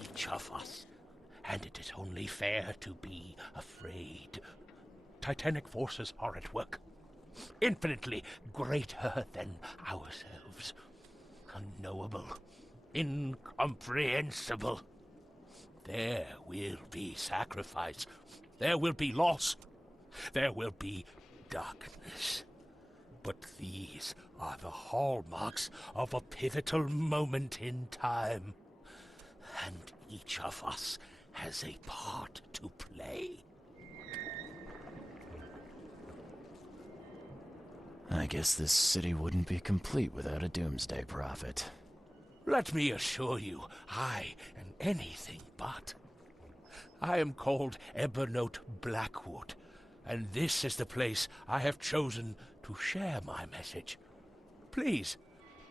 Each of us, and it is only fair to be afraid. Titanic forces are at work, infinitely greater than ourselves. Unknowable, incomprehensible. There will be sacrifice. There will be loss. There will be darkness. But these are the hallmarks of a pivotal moment in time. And each of us has a part to play. I guess this city wouldn't be complete without a doomsday prophet. Let me assure you, I am anything but. I am called Evernote Blackwood, and this is the place I have chosen to share my message. Please,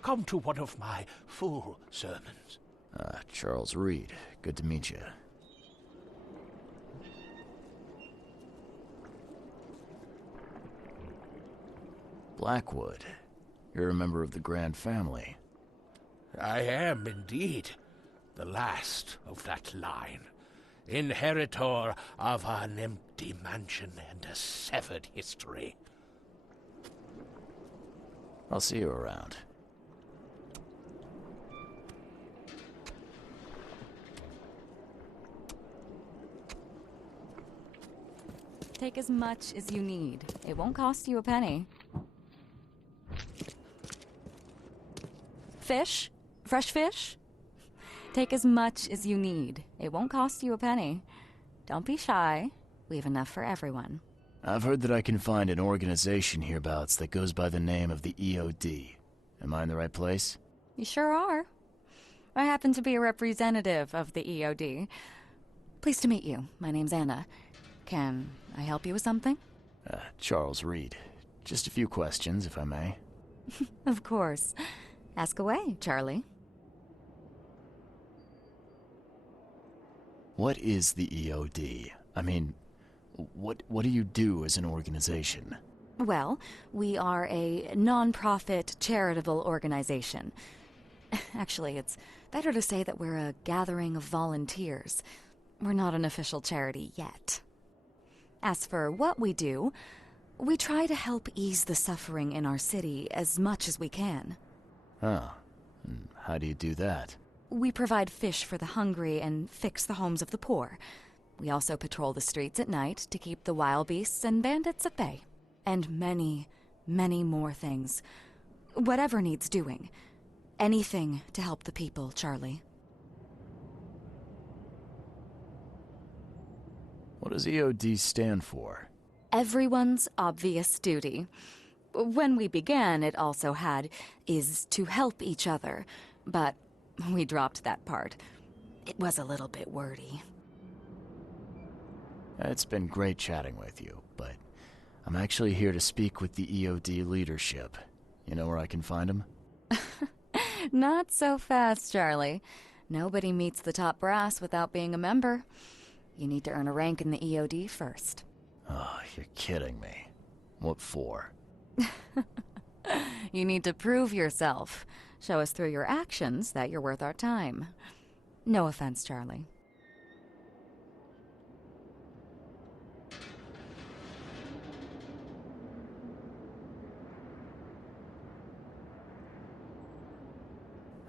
come to one of my full sermons. Charles Reed. Good to meet you. Blackwood. You're a member of the Grand Family. I am indeed the last of that line. Inheritor of an empty mansion and a severed history. I'll see you around. Take as much as you need. It won't cost you a penny. Fish? Fresh fish? Take as much as you need. It won't cost you a penny. Don't be shy. We have enough for everyone. I've heard that I can find an organization hereabouts that goes by the name of the EOD. Am I in the right place? You sure are. I happen to be a representative of the EOD. Pleased to meet you. My name's Anna. Can I help you with something? Charles Reed. Just a few questions, if I may. Of course. Ask away, Charlie. What is the EOD? I mean, what do you do as an organization? Well, we are a non-profit charitable organization. Actually, it's better to say that we're a gathering of volunteers. We're not an official charity yet. As for what we do, we try to help ease the suffering in our city as much as we can. Oh, and how do you do that? We provide fish for the hungry and fix the homes of the poor. We also patrol the streets at night to keep the wild beasts and bandits at bay. And many, many more things. Whatever needs doing. Anything to help the people, Charlie. What does EOD stand for? Everyone's obvious duty. When we began, it also had is to help each other, but we dropped that part. It was a little bit wordy. It's been great chatting with you, but I'm actually here to speak with the EOD leadership. You know where I can find them? Not so fast, Charlie. Nobody meets the top brass without being a member. You need to earn a rank in the EOD first. Oh, you're kidding me. What for? You need to prove yourself. Show us through your actions that you're worth our time. No offense, Charlie.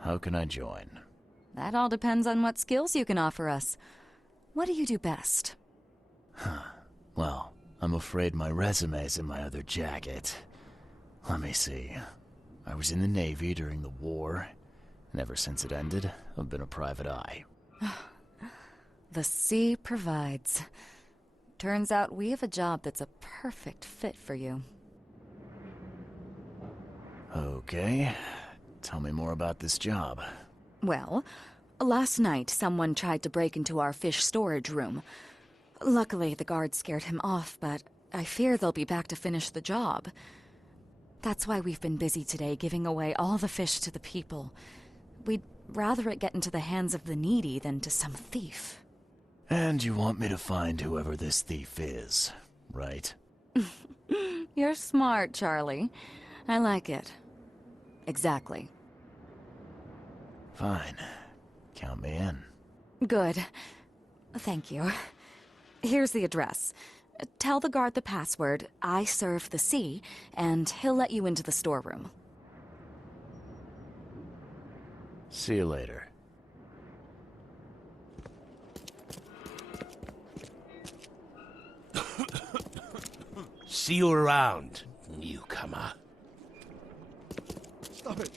How can I join? That all depends on what skills you can offer us. What do you do best? Well, I'm afraid my resume's in my other jacket. Let me see. I was in the Navy during the war, and ever since it ended, I've been a private eye. The sea provides. Turns out we have a job that's a perfect fit for you. Okay. Tell me more about this job. Well, last night someone tried to break into our fish storage room. Luckily, the guards scared him off, but I fear they'll be back to finish the job. That's why we've been busy today giving away all the fish to the people. We'd rather it get into the hands of the needy than to some thief. And you want me to find whoever this thief is, right? You're smart, Charlie. I like it. Exactly. Fine. Count me in. Good. Thank you. Here's the address. Tell the guard the password, I serve the sea, and he'll let you into the storeroom. See you later. See you around, newcomer. Stop it!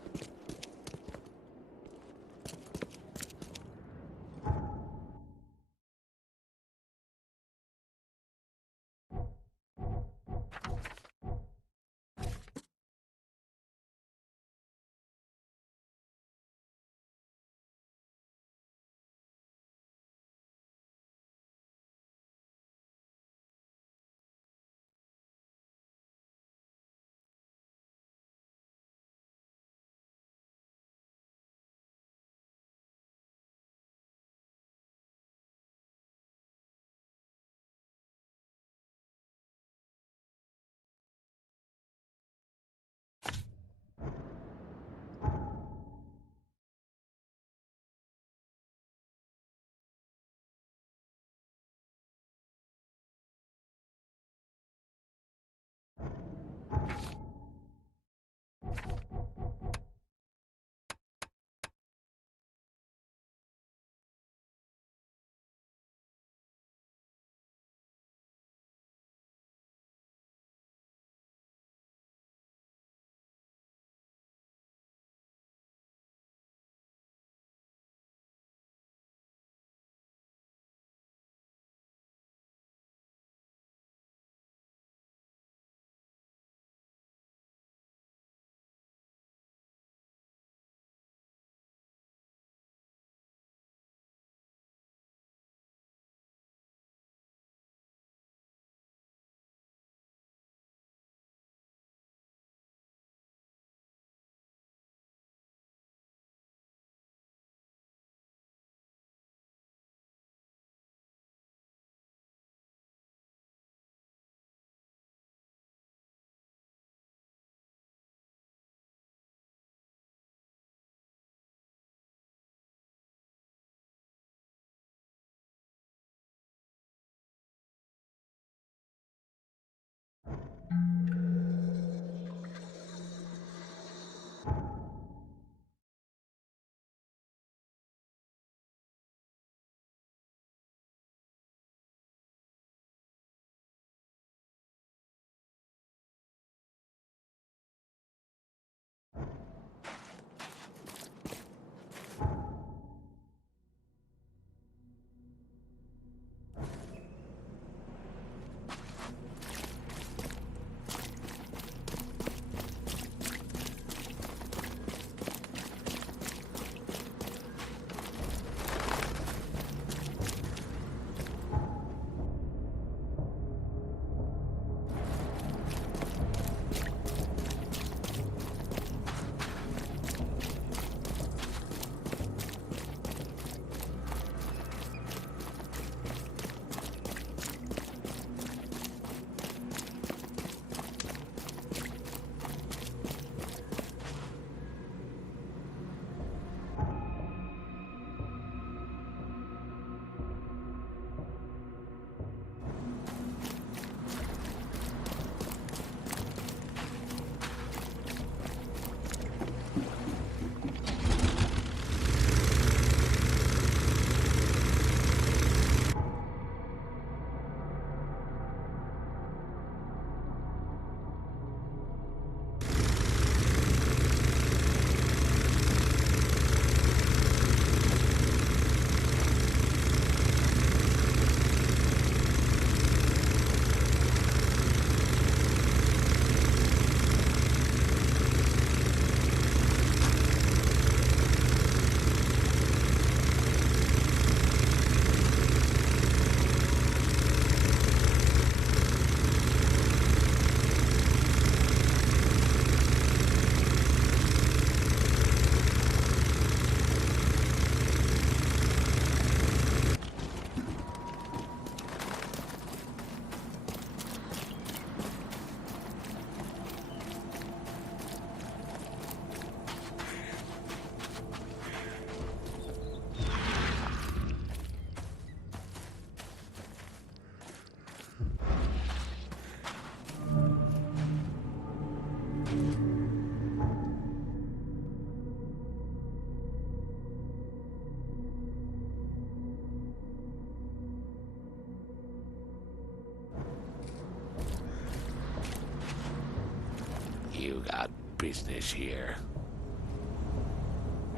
You got business here.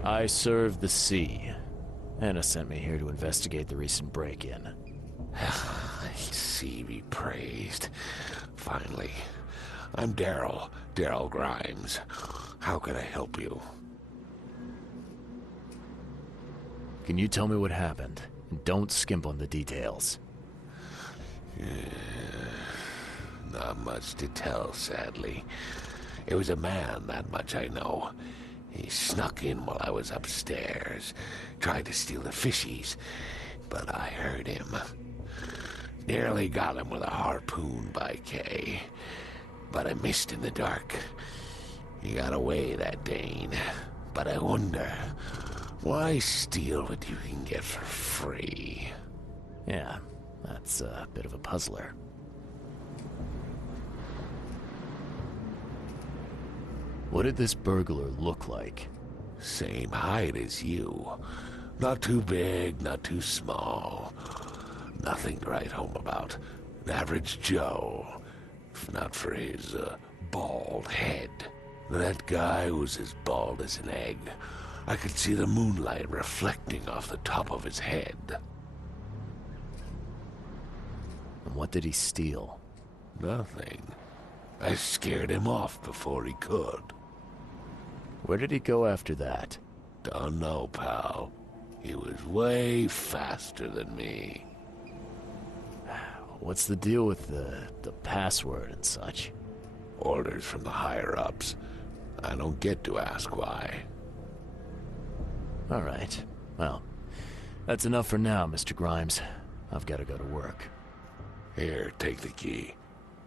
I serve the sea. Anna sent me here to investigate the recent break-in. Sea be praised. Finally. I'm Daryl Grimes. How can I help you? Can you tell me what happened? And don't skimp on the details. Not much to tell, sadly. It was a man, that much I know. He snuck in while I was upstairs, tried to steal the fishies, but I heard him. Nearly got him with a harpoon by Kay, but I missed in the dark. He got away, that Dane, but I wonder, why steal what you can get for free? Yeah, that's a bit of a puzzler. What did this burglar look like? Same height as you. Not too big, not too small. Nothing to write home about. An average Joe. If not for his, bald head. That guy was as bald as an egg. I could see the moonlight reflecting off the top of his head. And what did he steal? Nothing. I scared him off before he could. Where did he go after that? Don't know, pal. He was way faster than me. What's the deal with the password and such? Orders from the higher-ups. I don't get to ask why. All right. Well, that's enough for now, Mr. Grimes. I've got to go to work. Here, take the key.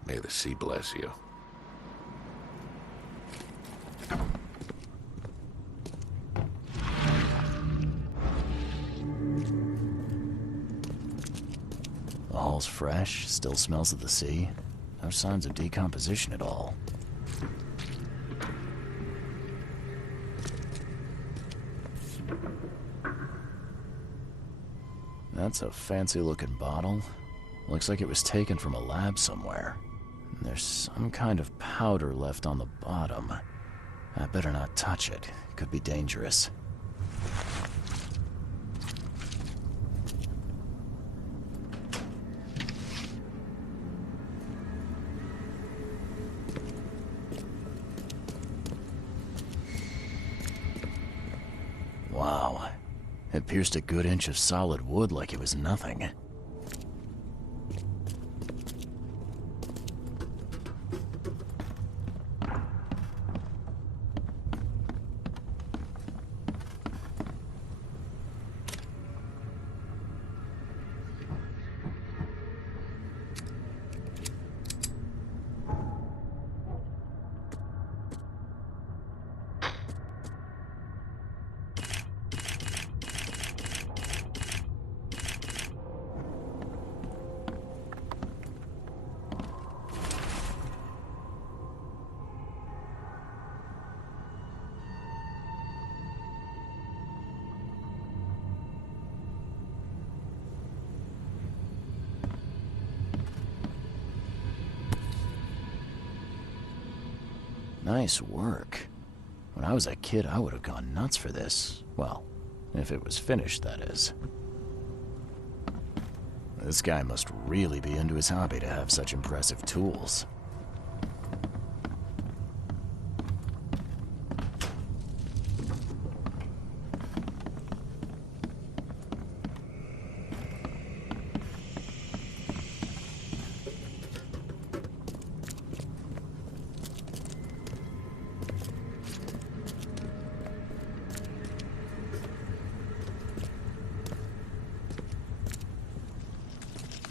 May the sea bless you. The hall's fresh, still smells of the sea. No signs of decomposition at all. That's a fancy-looking bottle. Looks like it was taken from a lab somewhere. There's some kind of powder left on the bottom. I better not touch it. It could be dangerous. Wow. It pierced a good inch of solid wood like it was nothing. Nice work. When I was a kid, I would have gone nuts for this. Well, if it was finished, that is. This guy must really be into his hobby to have such impressive tools.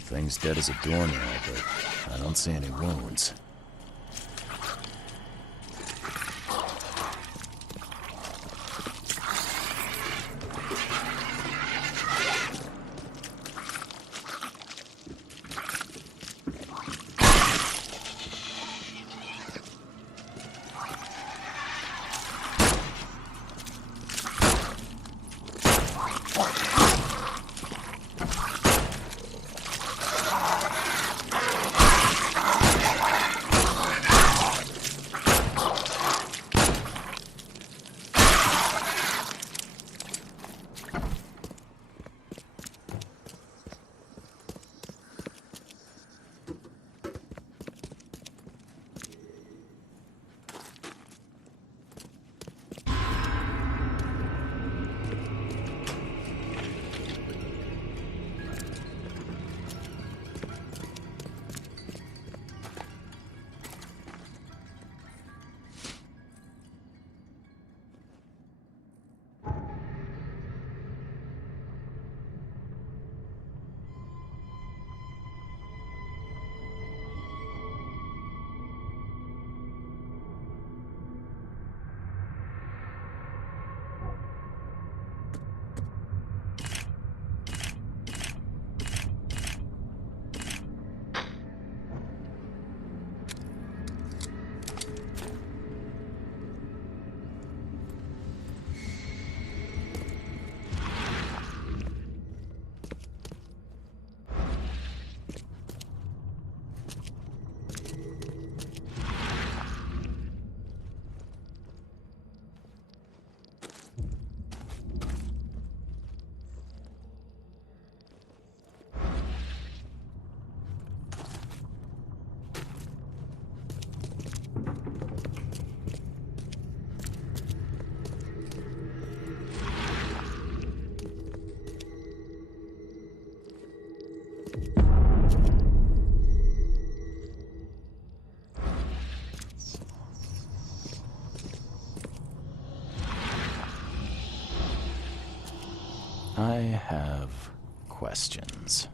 Thing's dead as a doornail, but I don't see any wounds. I have questions.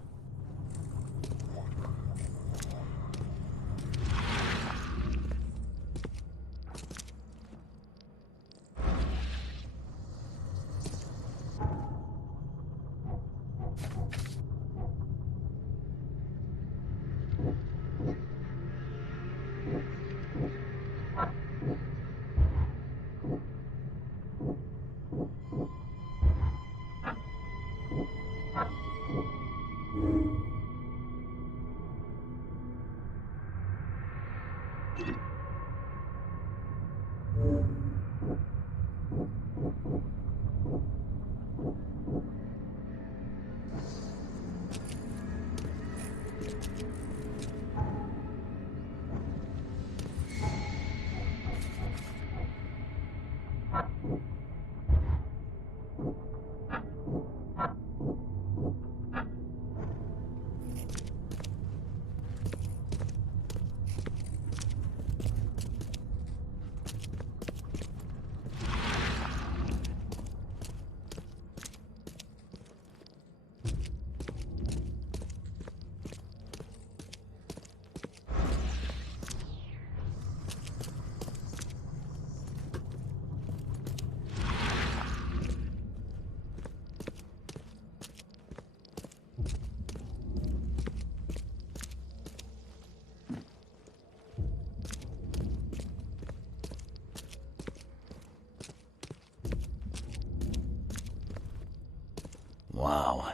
Wow.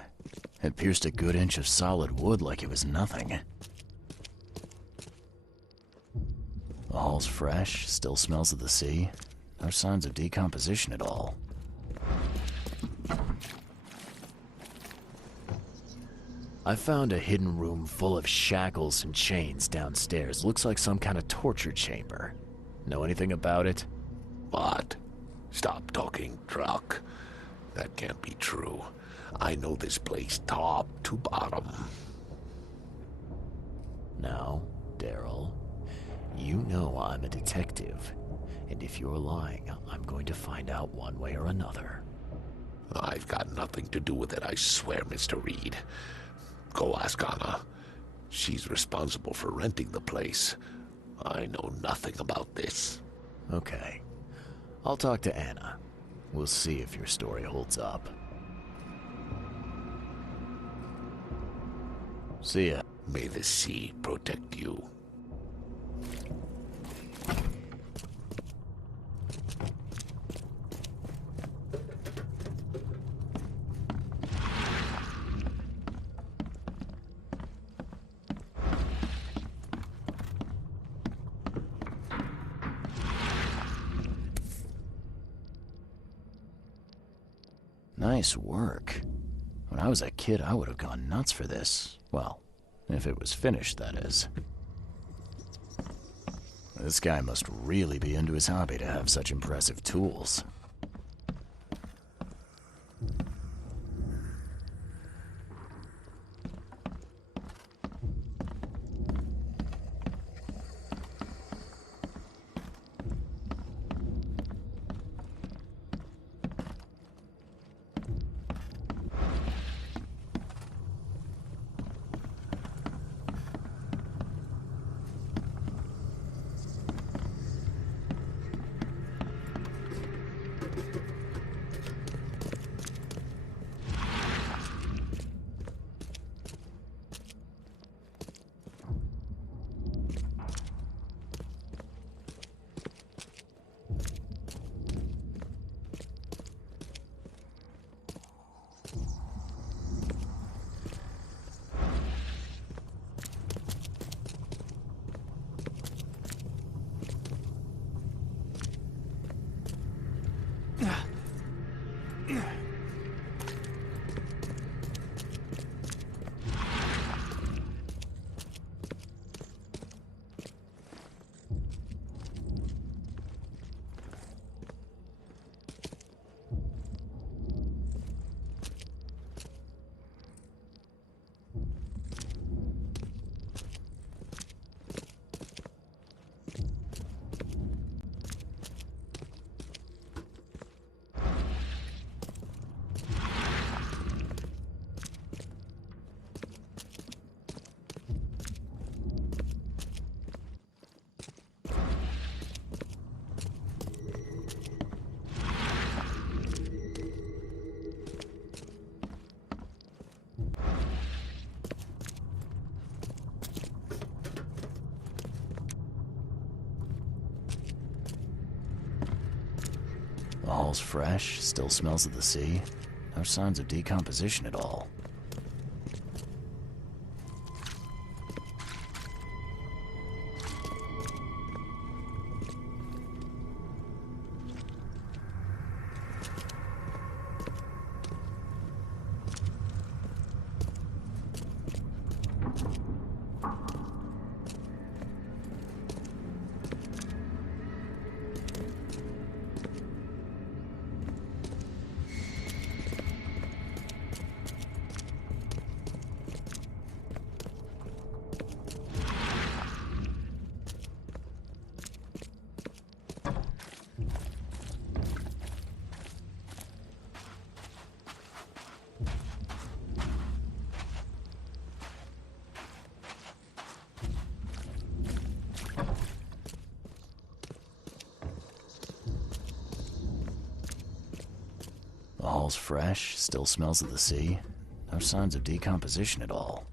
It pierced a good inch of solid wood like it was nothing. A whole All's fresh, still smells of the sea. No signs of decomposition at all. I found a hidden room full of shackles and chains downstairs. Looks like some kind of torture chamber. Know anything about it? What? Stop talking truck. That can't be true. I know this place top to bottom. Now, Daryl, you know I'm a detective. And if you're lying, I'm going to find out one way or another. I've got nothing to do with it, I swear, Mr. Reed. Go ask Anna. She's responsible for renting the place. I know nothing about this. Okay. I'll talk to Anna. We'll see if your story holds up. See ya. May the sea protect you. Nice work. When I was a kid, I would have gone nuts for this. Well, if it was finished, that is. This guy must really be into his hobby to have such impressive tools. The hall's fresh, still smells of the sea. No signs of decomposition at all. The hall's fresh, still smells of the sea. No signs of decomposition at all.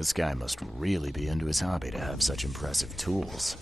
This guy must really be into his hobby to have such impressive tools.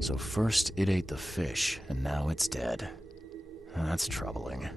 So first it ate the fish, and now it's dead. That's troubling.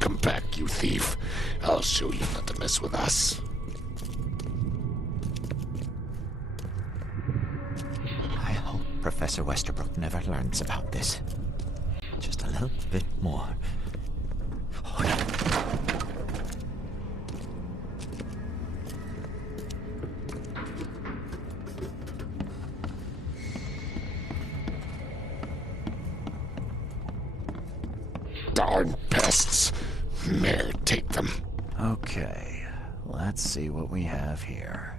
Come back, you thief. I'll show you not to mess with us. I hope Professor Westerbrook never learns about this. Just a little bit more. Oh, no. Darn pests. Mayor, take them. Okay, let's see what we have here.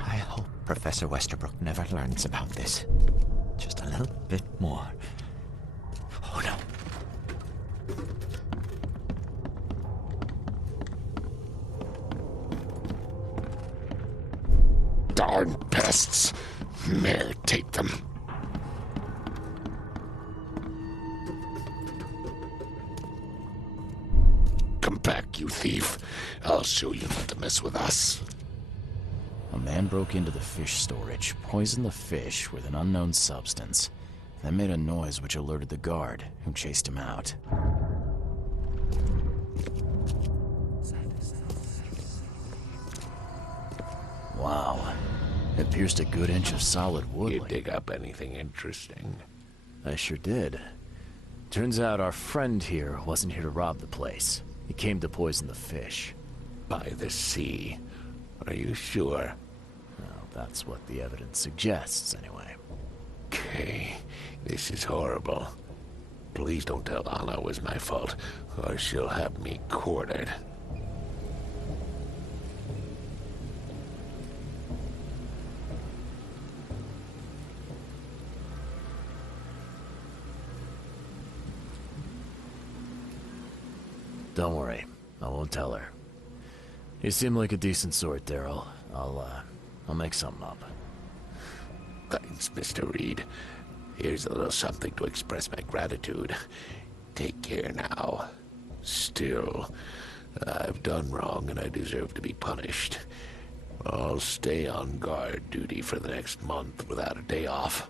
I hope Professor Westerbrook never learns about this. Just a little bit more. Oh, no. Darn pests. Mayor, take them. Come back, you thief. I'll show you not to mess with us. A man broke into the fish storage, poisoned the fish with an unknown substance, then made a noise which alerted the guard, who chased him out. Wow. It pierced a good inch of solid wood. You dig up anything interesting? I sure did. Turns out our friend here wasn't here to rob the place. He came to poison the fish. By the sea. Are you sure? That's what the evidence suggests, anyway. Okay, this is horrible. Please don't tell Anna it was my fault, or she'll have me quartered. Don't worry, I won't tell her. You seem like a decent sort, Daryl. I'll make something up. Thanks, Mr. Reed. Here's a little something to express my gratitude. Take care now. Still, I've done wrong and I deserve to be punished. I'll stay on guard duty for the next month without a day off.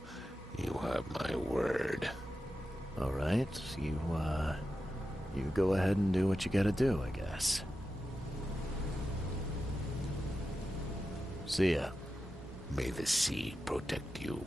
You have my word. All right, you go ahead and do what you gotta do, I guess. See ya. May the sea protect you.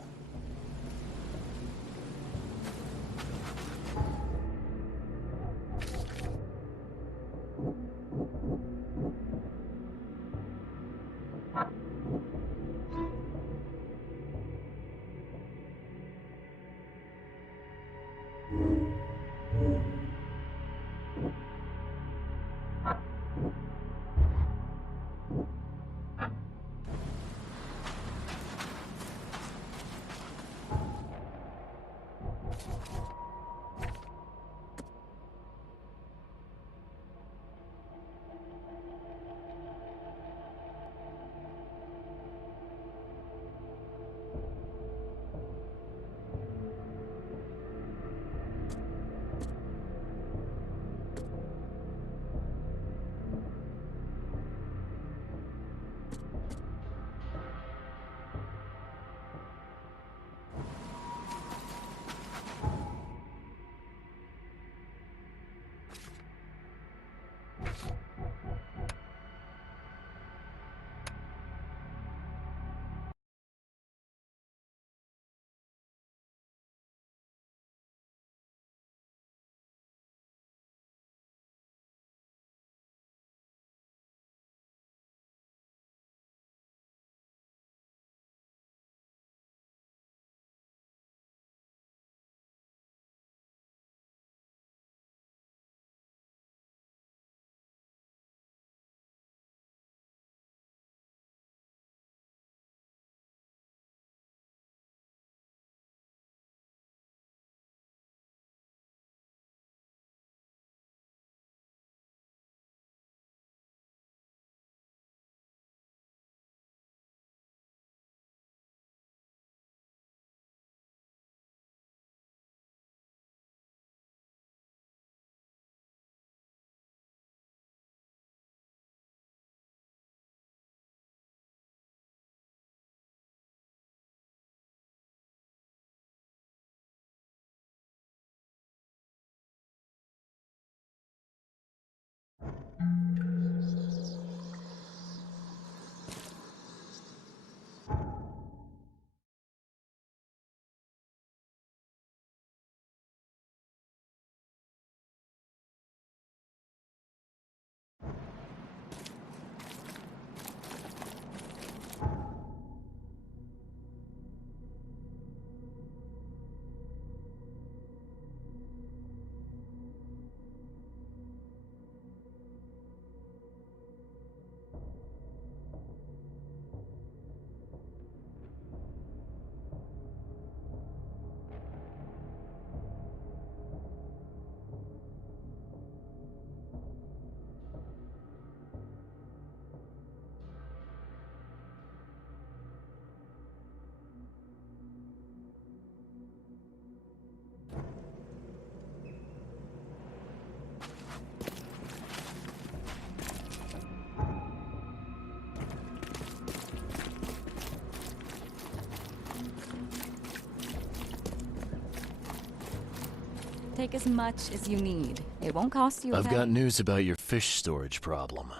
Take as much as you need. It won't cost you a I've penny. got news about your fish storage problem.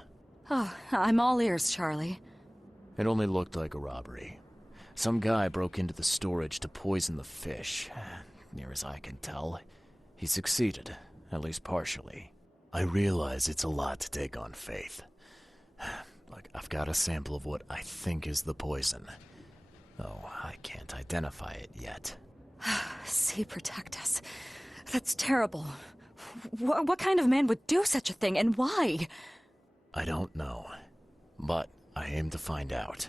Oh, I'm all ears, Charlie. It only looked like a robbery. Some guy broke into the storage to poison the fish. Near as I can tell, he succeeded, at least partially. I realize it's a lot to take on faith. Look, I've got a sample of what I think is the poison. though I can't identify it yet. See, protect us. That's terrible. What kind of man would do such a thing, and why? I don't know, but I aim to find out.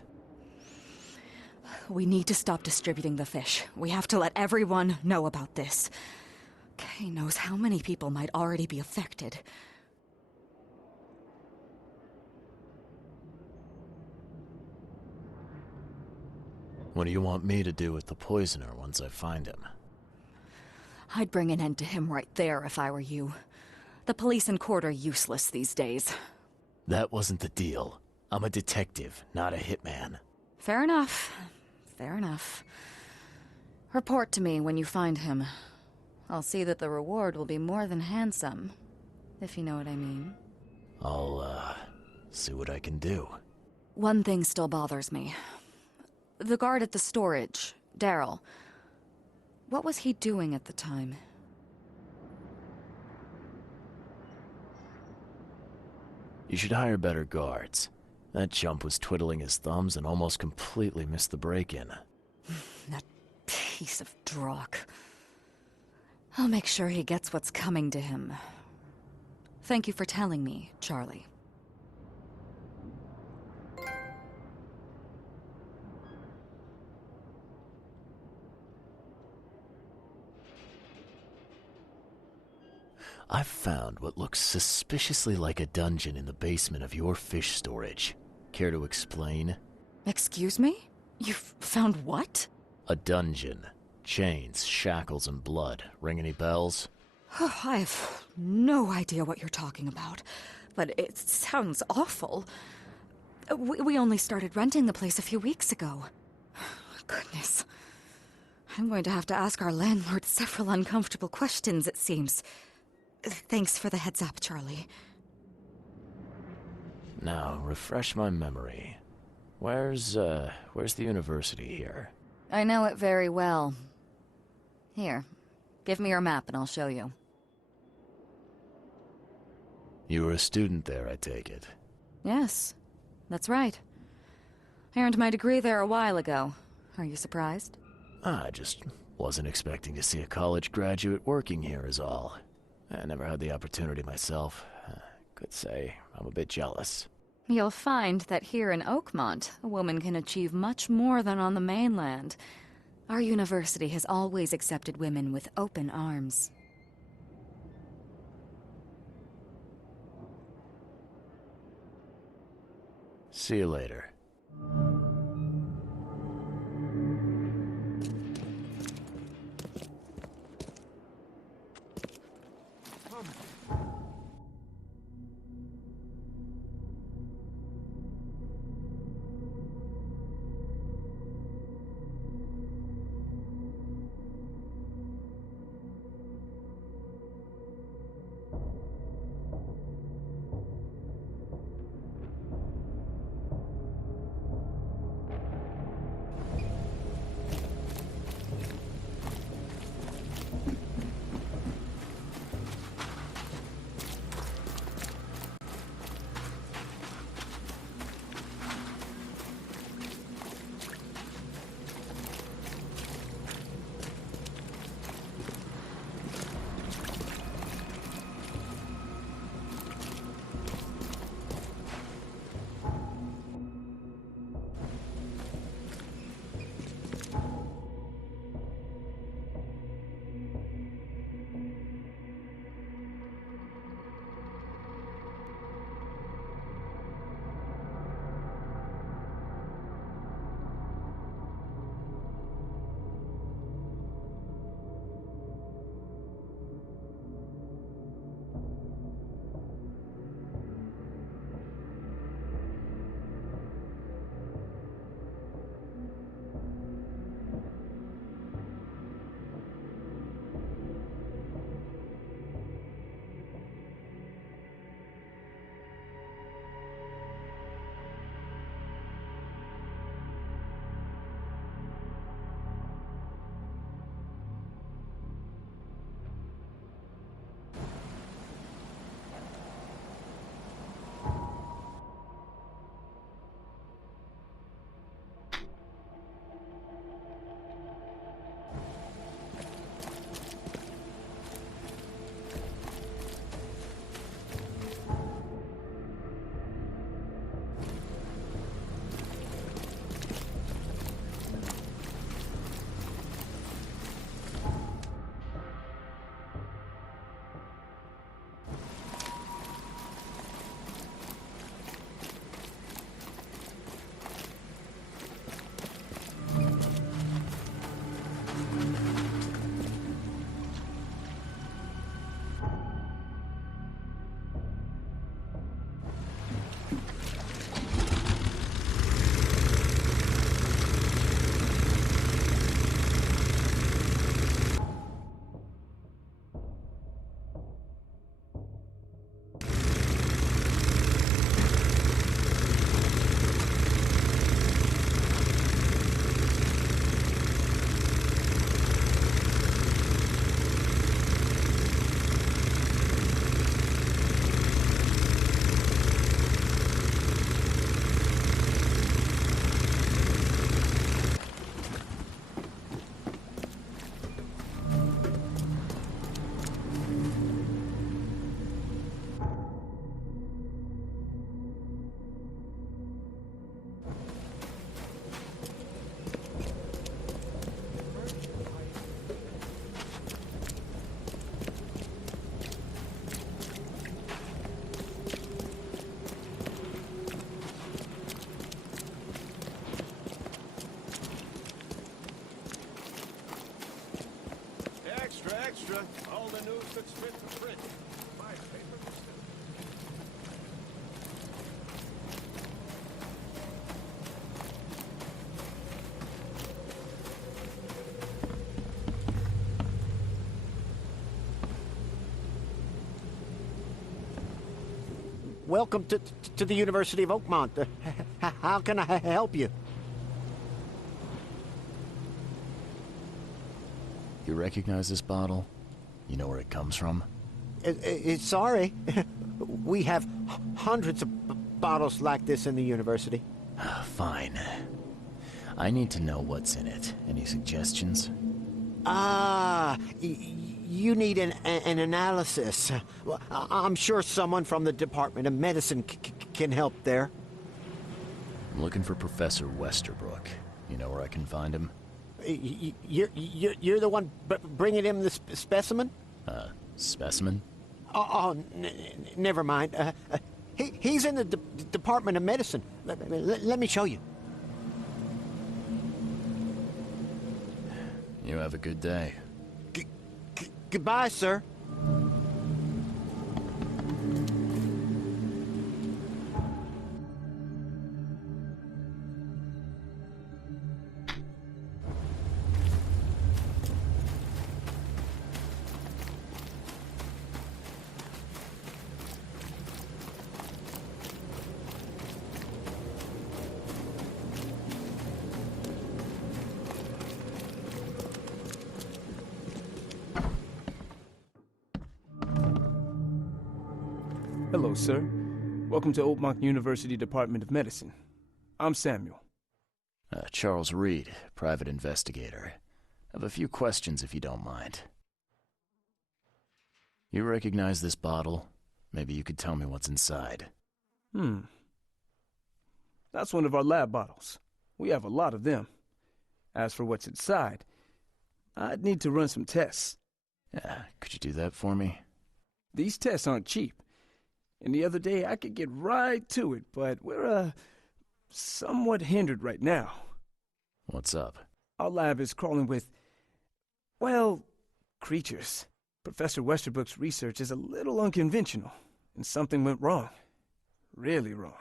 We need to stop distributing the fish. We have to let everyone know about this. Kay knows how many people might already be affected. What do you want me to do with the poisoner once I find him? I'd bring an end to him right there if I were you. The police and court are useless these days. That wasn't the deal. I'm a detective, not a hitman. Fair enough. Fair enough. Report to me when you find him. I'll see that the reward will be more than handsome, if you know what I mean. I'll, see what I can do. One thing still bothers me. The guard at the storage, Daryl. What was he doing at the time? You should hire better guards. That chump was twiddling his thumbs and almost completely missed the break-in. That piece of drock. I'll make sure he gets what's coming to him. Thank you for telling me, Charlie. I've found what looks suspiciously like a dungeon in the basement of your fish storage. Care to explain? Excuse me? You've found what? A dungeon. Chains, shackles, and blood. Ring any bells? I have no idea what you're talking about, but it sounds awful. We only started renting the place a few weeks ago. Goodness. I'm going to have to ask our landlord several uncomfortable questions, it seems. Thanks for the heads up, Charlie. Now, refresh my memory. Where's the university here? I know it very well. Here, give me your map and I'll show you. You were a student there, I take it. Yes, that's right. I earned my degree there a while ago. Are you surprised? I just wasn't expecting to see a college graduate working here is all. I never had the opportunity myself. Could say I'm a bit jealous. You'll find that here in Oakmont, a woman can achieve much more than on the mainland. Our university has always accepted women with open arms. See you later. Extra, extra. All the news that's fit for print. My paper was still... Welcome to the University of Oakmont. How can I help you? You recognize this bottle? You know where it comes from? Sorry. We have hundreds of bottles like this in the university. Fine. I need to know what's in it. Any suggestions? You need an analysis. Well, I'm sure someone from the Department of Medicine can help there. I'm looking for Professor Westerbrook. You know where I can find him? You're the one bringing him the specimen? Specimen? Never mind. He's in the Department of Medicine. Let me show you. You have a good day. Goodbye, sir. Hello, sir. Welcome to Oakmont University Department of Medicine. I'm Samuel. Charles Reed, private investigator. I have a few questions if you don't mind. You recognize this bottle? Maybe you could tell me what's inside. That's one of our lab bottles. We have a lot of them. As for what's inside, I'd need to run some tests. Could you do that for me? These tests aren't cheap. And the other day I could get right to it, but we're, somewhat hindered right now. What's up? Our lab is crawling with, well, creatures. Professor Westerbrook's research is a little unconventional, and something went wrong. Really wrong.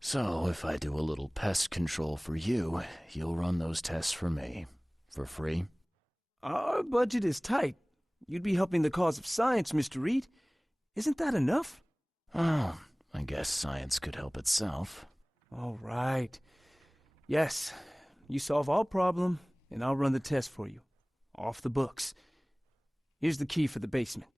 So, if I do a little pest control for you, you'll run those tests for me. For free? Our budget is tight. You'd be helping the cause of science, Mr. Reed. Isn't that enough? Oh, I guess science could help itself. All right. Yes, you solve our problem, and I'll run the test for you. Off the books. Here's the key for the basement.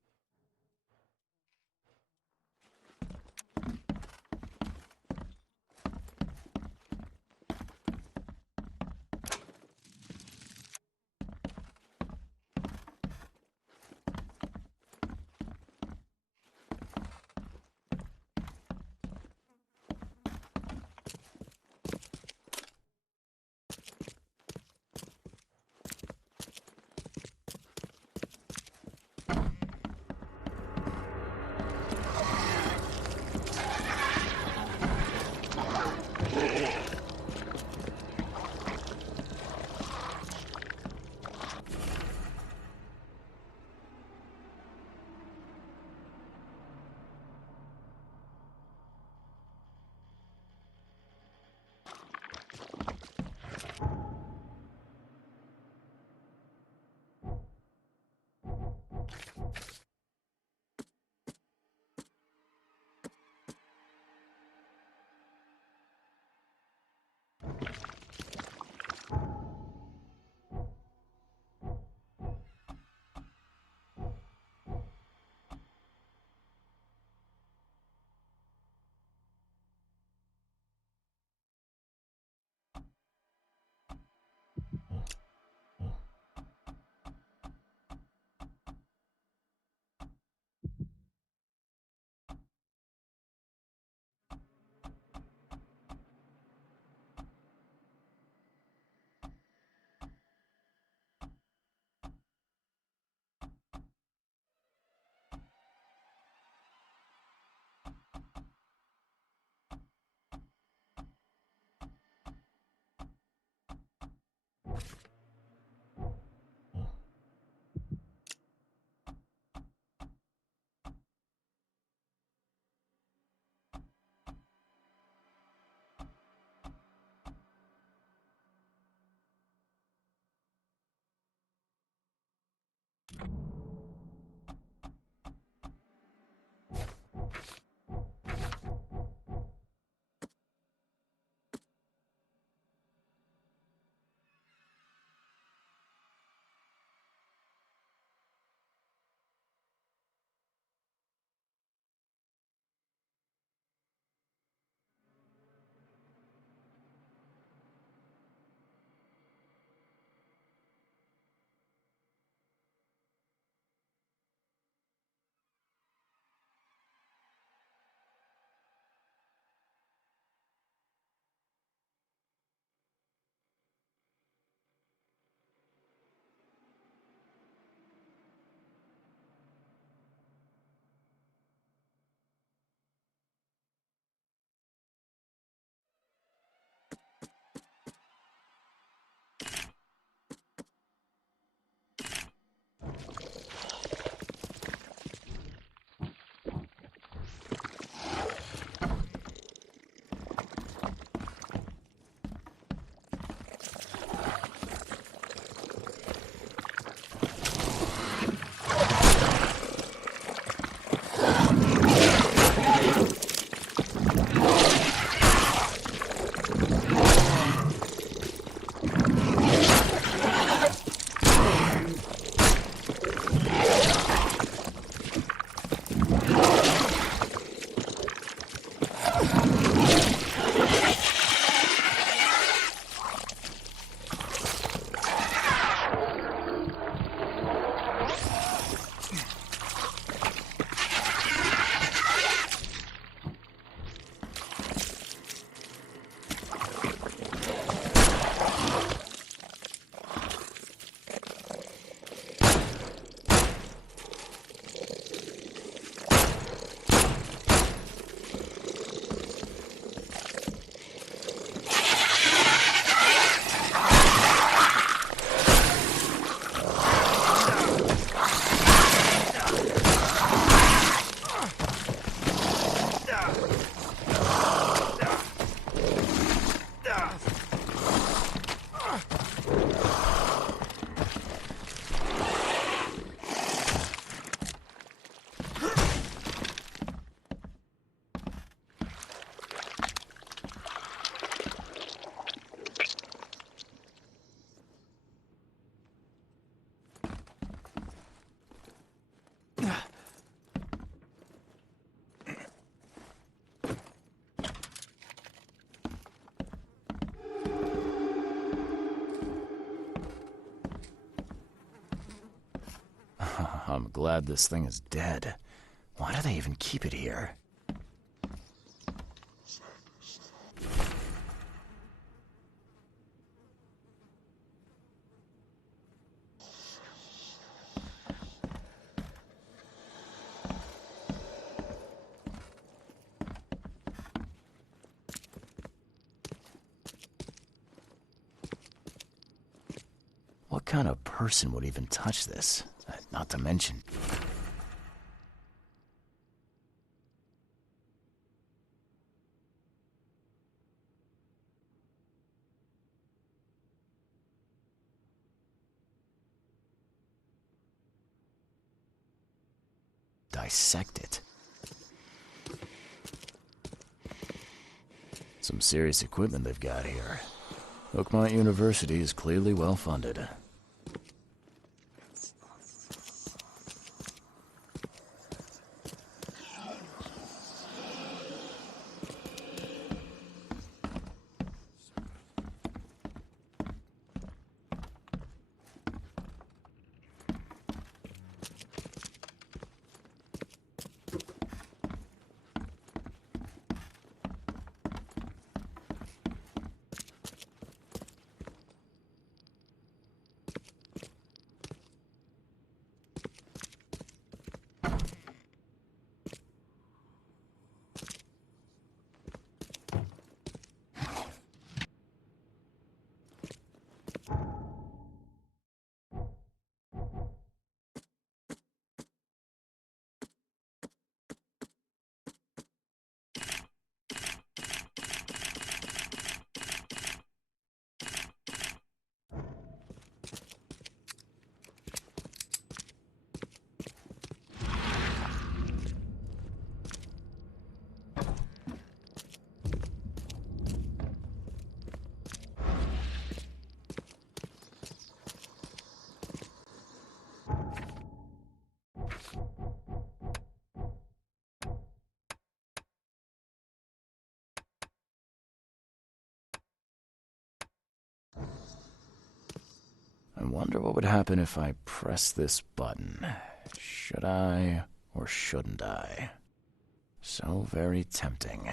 I'm glad this thing is dead. Why do they even keep it here? What kind of person would even touch this? Not to mention... dissect it. Some serious equipment they've got here. Oakmont University is clearly well funded. Wonder what would happen if I press this button. Should I or shouldn't I? So very tempting.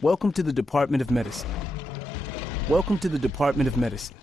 Welcome to the Department of Medicine. Welcome to the Department of Medicine.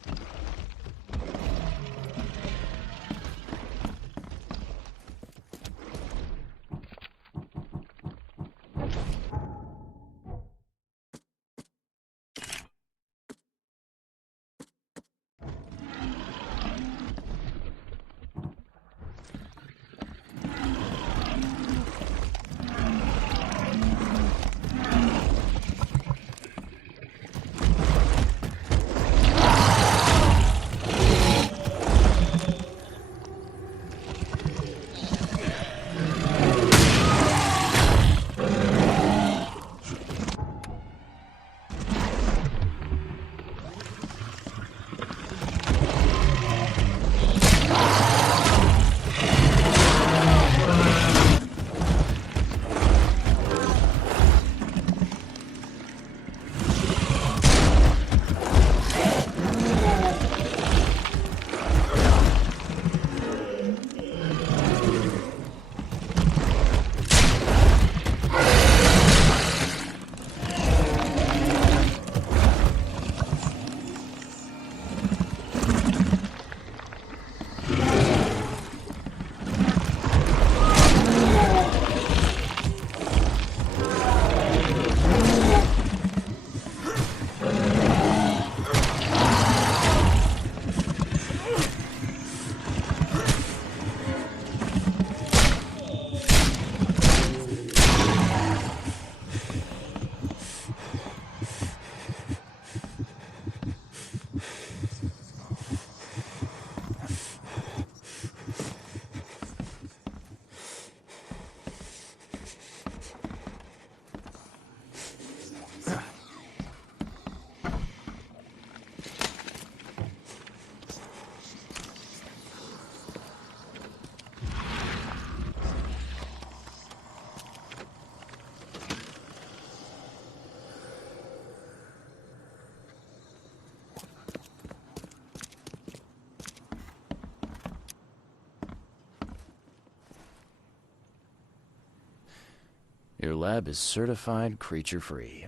Your lab is certified creature-free.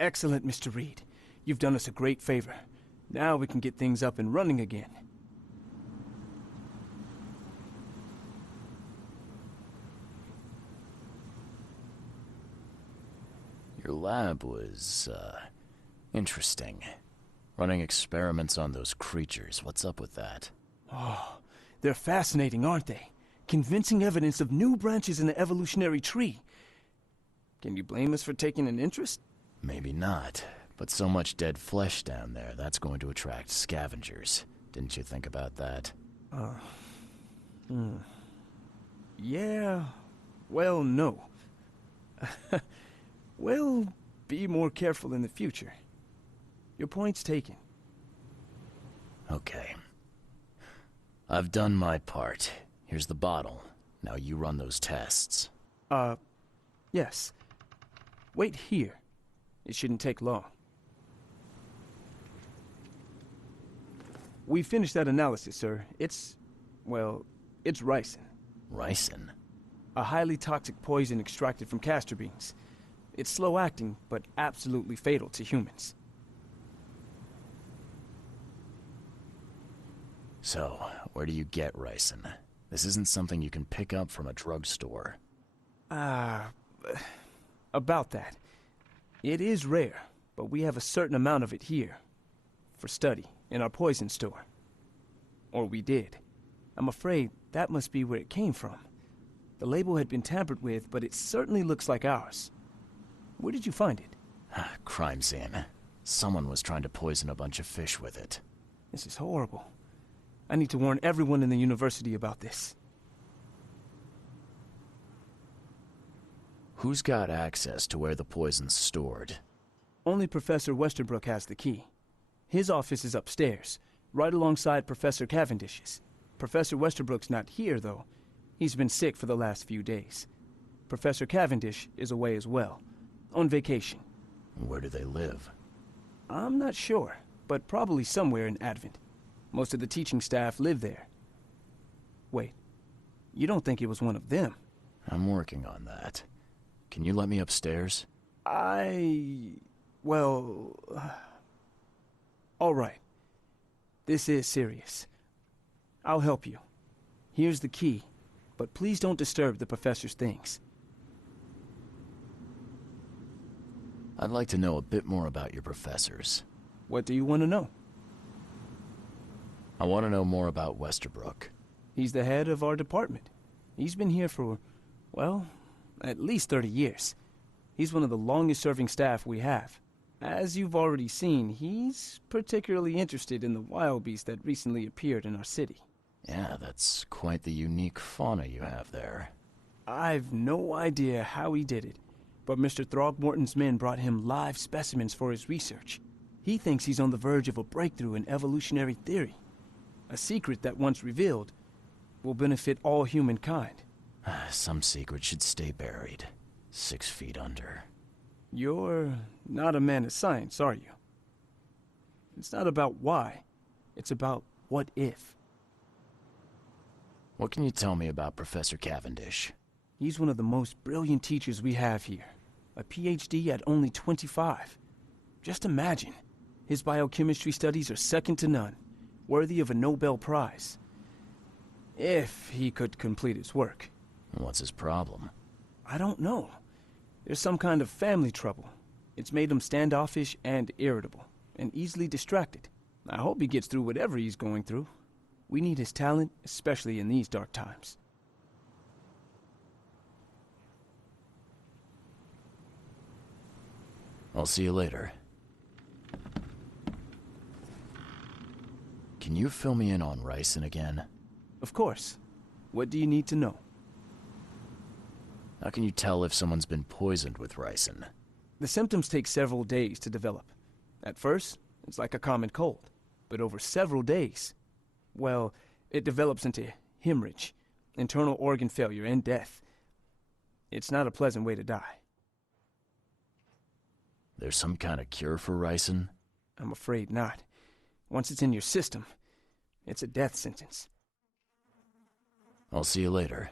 Excellent, Mr. Reed. You've done us a great favor. Now we can get things up and running again. Your lab was, interesting. Running experiments on those creatures. What's up with that? Oh, they're fascinating, aren't they? Convincing evidence of new branches in the evolutionary tree. Can you blame us for taking an interest? Maybe not. But so much dead flesh down there, that's going to attract scavengers. Didn't you think about that? Yeah. Well, no. We'll be more careful in the future. Your point's taken. Okay. I've done my part. Here's the bottle. Now you run those tests. Yes. Wait here. It shouldn't take long. We finished that analysis, sir. It's ricin. Ricin? A highly toxic poison extracted from castor beans. It's slow-acting, but absolutely fatal to humans. So, where do you get ricin? This isn't something you can pick up from a drugstore. About that. It is rare, but we have a certain amount of it here. For study, in our poison store. Or we did. I'm afraid that must be where it came from. The label had been tampered with, but it certainly looks like ours. Where did you find it? Crime scene. Someone was trying to poison a bunch of fish with it. This is horrible. I need to warn everyone in the university about this. Who's got access to where the poison's stored? Only Professor Westerbrook has the key. His office is upstairs, right alongside Professor Cavendish's. Professor Westerbrook's not here, though. He's been sick for the last few days. Professor Cavendish is away as well, on vacation. Where do they live? I'm not sure, but probably somewhere in Advent. Most of the teaching staff live there. Wait, you don't think it was one of them? I'm working on that. Can you let me upstairs? Well, all right. This is serious. I'll help you. Here's the key, but please don't disturb the professor's things. I'd like to know a bit more about your professors. What do you want to know? I want to know more about Westerbrook. He's the head of our department. He's been here for, well, at least 30 years. He's one of the longest-serving staff we have. As you've already seen, he's particularly interested in the wild beast that recently appeared in our city. Yeah, that's quite the unique fauna you have there. I've no idea how he did it, but Mr. Throgmorton's men brought him live specimens for his research. He thinks he's on the verge of a breakthrough in evolutionary theory. A secret that, once revealed, will benefit all humankind. Some secret should stay buried, 6 feet under. You're not a man of science, are you? It's not about why, it's about what if. What can you tell me about Professor Cavendish? He's one of the most brilliant teachers we have here. A PhD at only 25. Just imagine. His biochemistry studies are second to none, worthy of a Nobel Prize. If he could complete his work. What's his problem? I don't know. There's some kind of family trouble. It's made him standoffish and irritable, and easily distracted. I hope he gets through whatever he's going through. We need his talent, especially in these dark times. I'll see you later. Can you fill me in on Ryson again? Of course. What do you need to know? How can you tell if someone's been poisoned with Ryson? The symptoms take several days to develop. At first, it's like a common cold. But over several days, well, it develops into hemorrhage, internal organ failure, and death. It's not a pleasant way to die. There's some kind of cure for Ryson? I'm afraid not. Once it's in your system, it's a death sentence. I'll see you later.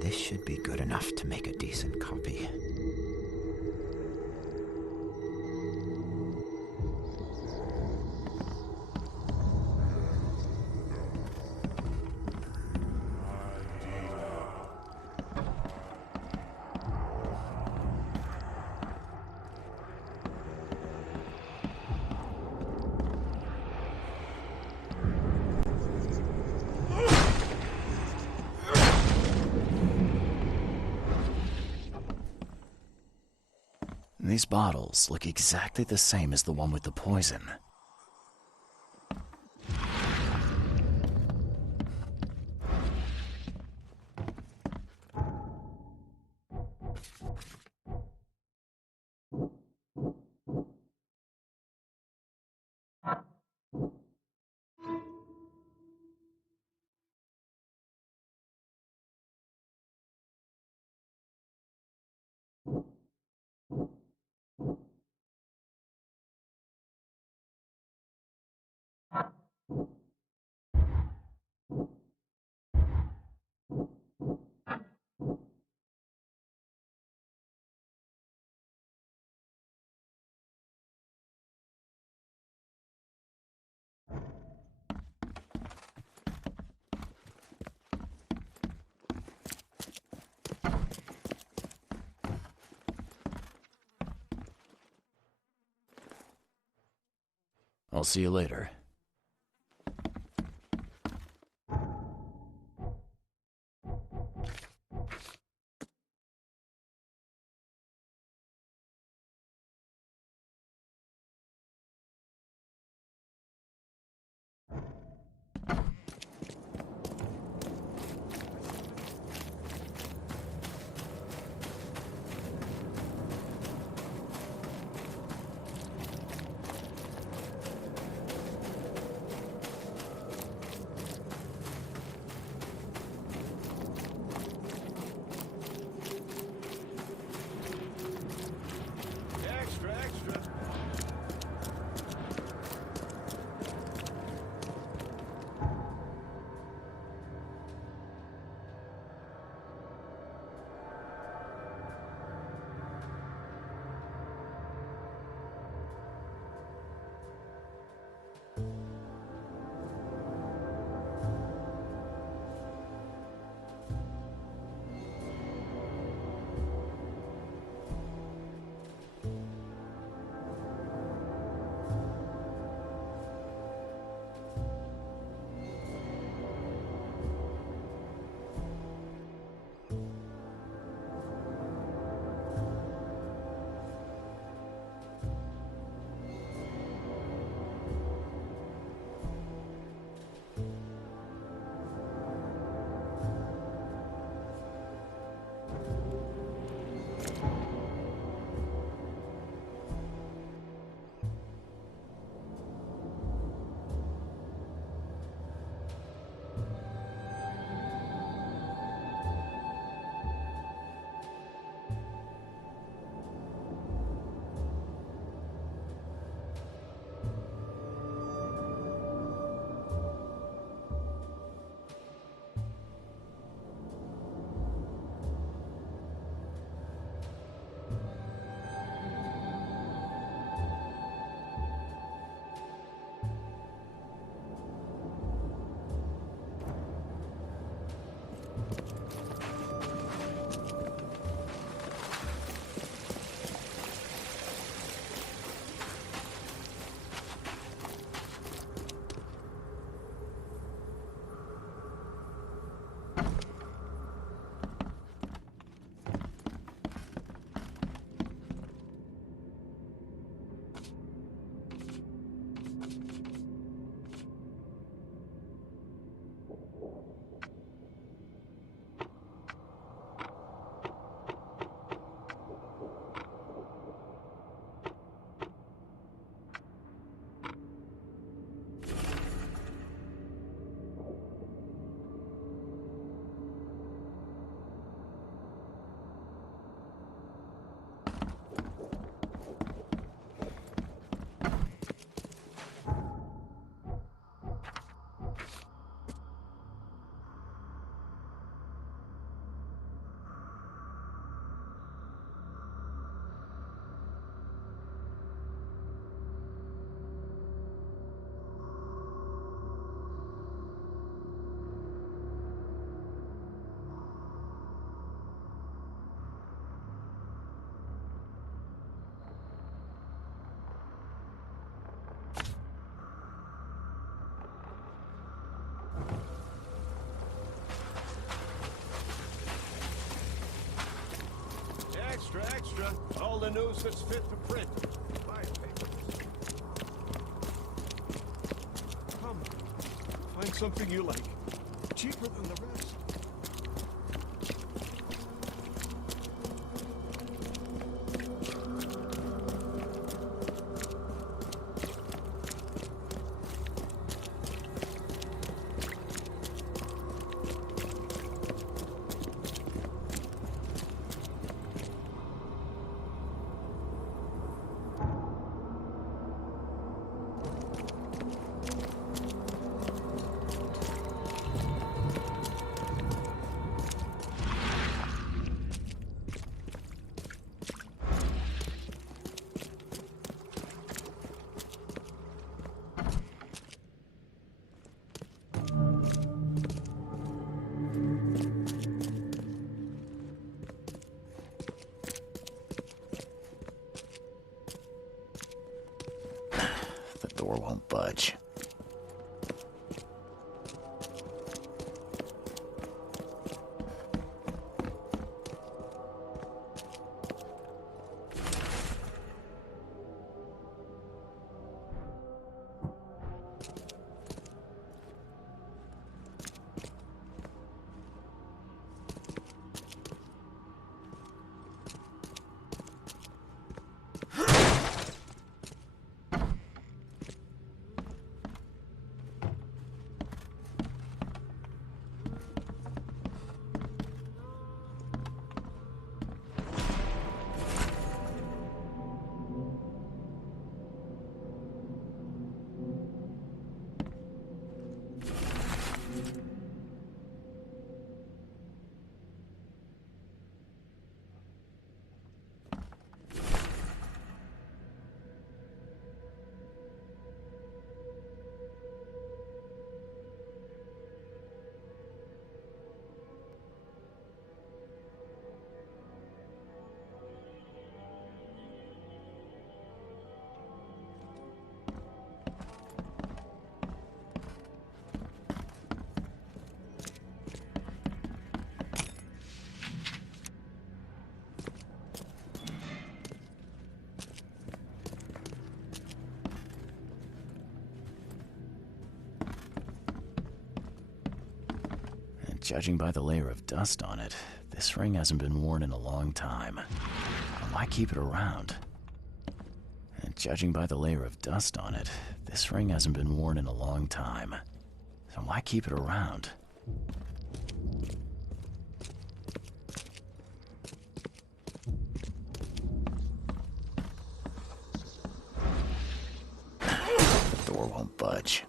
This should be good enough to make a decent copy. These bottles look exactly the same as the one with the poison. I'll see you later. Extra, extra. Extra, extra. All the news that's fit for print. Buy a paper. Come on. Find something you like. Cheaper than the rest. Judging by the layer of dust on it, this ring hasn't been worn in a long time. Why keep it around? And judging by the layer of dust on it, this ring hasn't been worn in a long time. So why keep it around? Door won't budge.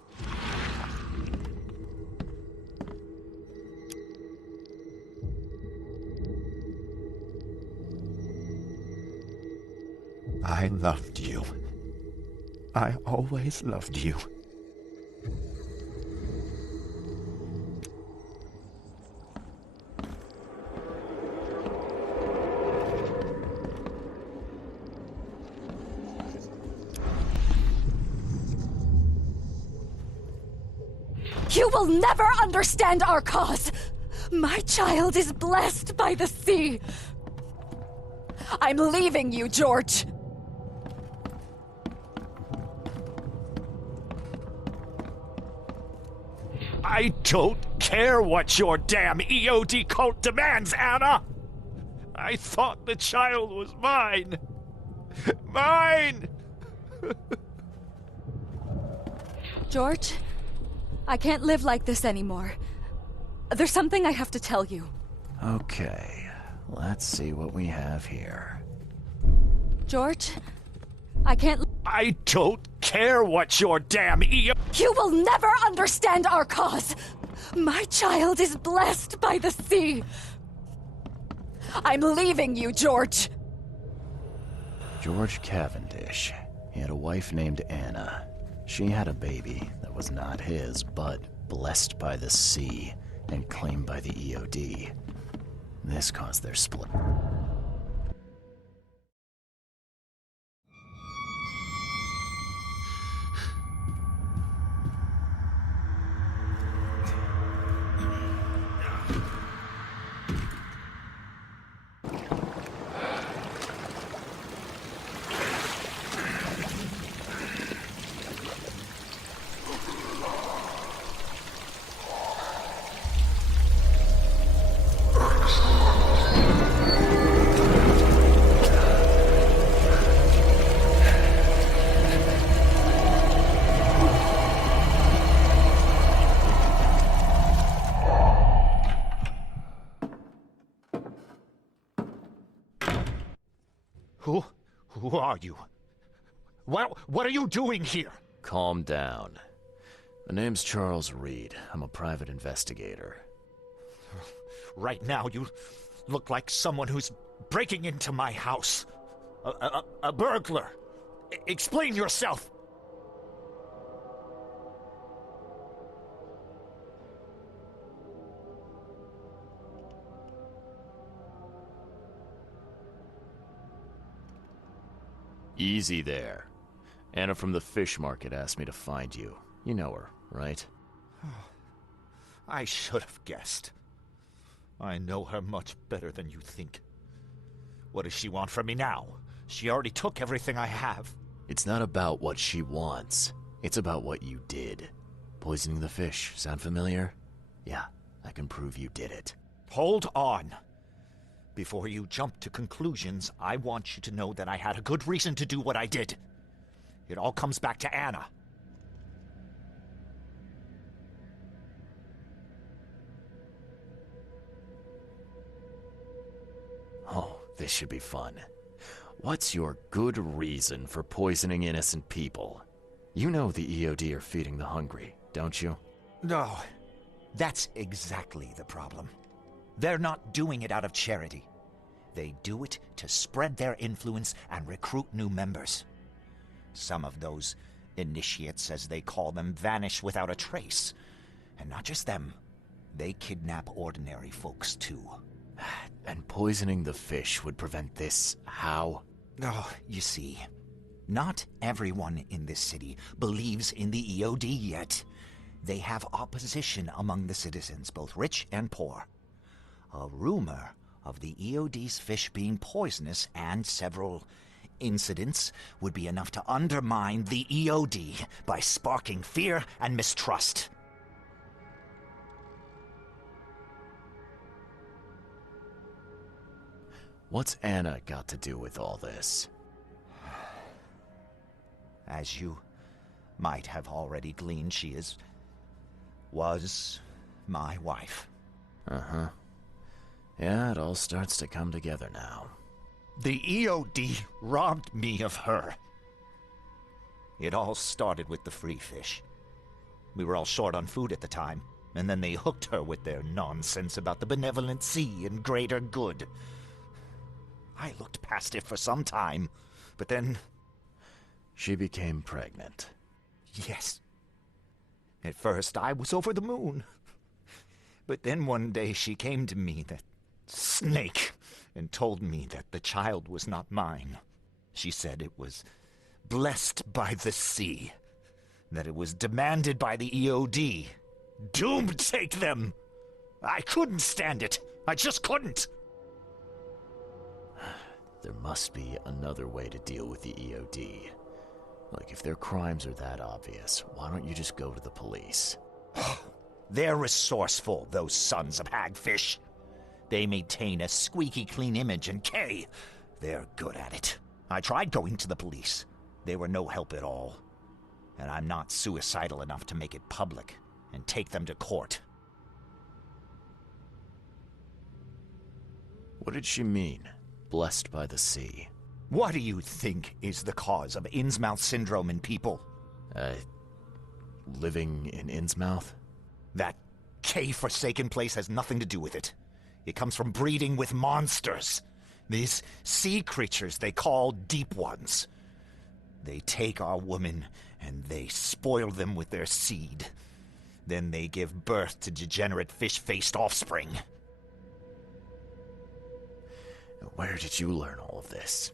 I loved you. I always loved you. You will never understand our cause! My child is blessed by the sea! I'm leaving you, George! I don't care what your damn EOD cult demands, Anna! I thought the child was mine! Mine! George, I can't live like this anymore. There's something I have to tell you. Okay, let's see what we have here. George, I can't... I don't care what your damn You will never understand our cause! My child is blessed by the sea! I'm leaving you, George! George Cavendish. He had a wife named Anna. She had a baby that was not his, but blessed by the sea and claimed by the EOD. This caused their split. Who are you? What are you doing here? Calm down. My name's Charles Reed. I'm a private investigator. Right now, you look like someone who's breaking into my house. A burglar. Explain yourself. Easy there. Anna from the fish market asked me to find you. You know her, right? I should have guessed. I know her much better than you think. What does she want from me now? She already took everything I have. It's not about what she wants. It's about what you did. Poisoning the fish. Sound familiar? Yeah, I can prove you did it. Hold on. Before you jump to conclusions, I want you to know that I had a good reason to do what I did. It all comes back to Anna. Oh, this should be fun. What's your good reason for poisoning innocent people? You know the EOD are feeding the hungry, don't you? No, that's exactly the problem. They're not doing it out of charity. They do it to spread their influence and recruit new members. Some of those initiates, as they call them, vanish without a trace. And not just them. They kidnap ordinary folks, too. And poisoning the fish would prevent this how? Oh, you see, not everyone in this city believes in the EOD yet. They have opposition among the citizens, both rich and poor. A rumor of the EOD's fish being poisonous and several incidents would be enough to undermine the EOD by sparking fear and mistrust. What's Anna got to do with all this? As you might have already gleaned, she was my wife. Uh-huh. Yeah, it all starts to come together now. The EOD robbed me of her. It all started with the free fish. We were all short on food at the time, and then they hooked her with their nonsense about the benevolent sea and greater good. I looked past it for some time, but then... She became pregnant. Yes. At first, I was over the moon. But then one day she came to me, that snake, and told me that the child was not mine. She said it was blessed by the sea, that it was demanded by the EOD. Doomed take them! I couldn't stand it. I just couldn't. There must be another way to deal with the EOD. Like, if their crimes are that obvious, why don't you just go to the police? They're resourceful, those sons of hagfish. They maintain a squeaky clean image, and they're good at it. I tried going to the police. They were no help at all. And I'm not suicidal enough to make it public and take them to court. What did she mean? Blessed by the sea? What do you think is the cause of Innsmouth syndrome in people? Living in Innsmouth? That K-forsaken place has nothing to do with it. It comes from breeding with monsters. These sea creatures they call Deep Ones. They take our women and they spoil them with their seed. Then they give birth to degenerate fish-faced offspring. Where did you learn all of this?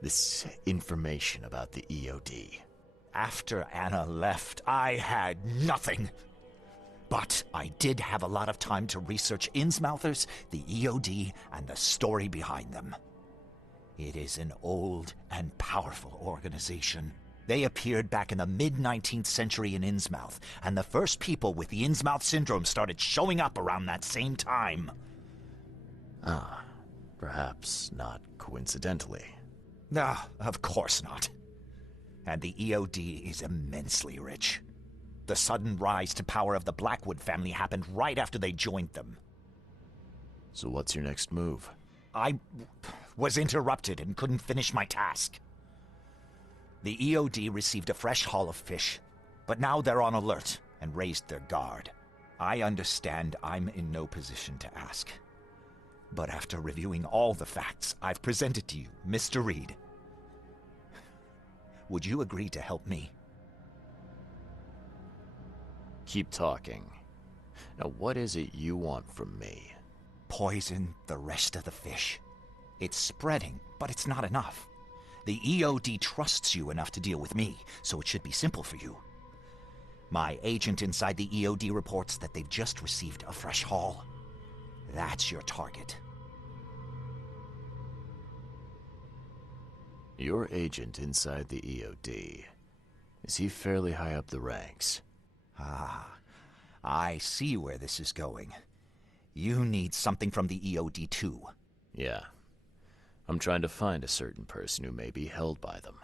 This information about the EOD? After Anna left, I had nothing. But I did have a lot of time to research Innsmouthers, the EOD, and the story behind them. It is an old and powerful organization. They appeared back in the mid-19th century in Innsmouth, and the first people with the Innsmouth syndrome started showing up around that same time. Ah, perhaps not coincidentally. No, of course not. And the EOD is immensely rich. The sudden rise to power of the Blackwood family happened right after they joined them. So what's your next move? I was interrupted and couldn't finish my task. The EOD received a fresh haul of fish, but now they're on alert and raised their guard. I understand I'm in no position to ask. But after reviewing all the facts I've presented to you, Mr. Reed, would you agree to help me? Keep talking. Now, what is it you want from me? Poison the rest of the fish. It's spreading, but it's not enough. The EOD trusts you enough to deal with me, so it should be simple for you. My agent inside the EOD reports that they've just received a fresh haul. That's your target. Your agent inside the EOD. Is he fairly high up the ranks? Ah, I see where this is going. You need something from the EOD too. Yeah. I'm trying to find a certain person who may be held by them.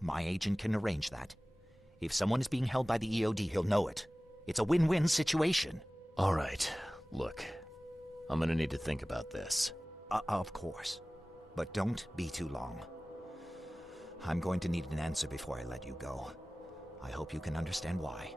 My agent can arrange that. If someone is being held by the EOD, he'll know it. It's a win-win situation. All right. Look, I'm gonna need to think about this. Of course. But don't be too long. I'm going to need an answer before I let you go. I hope you can understand why.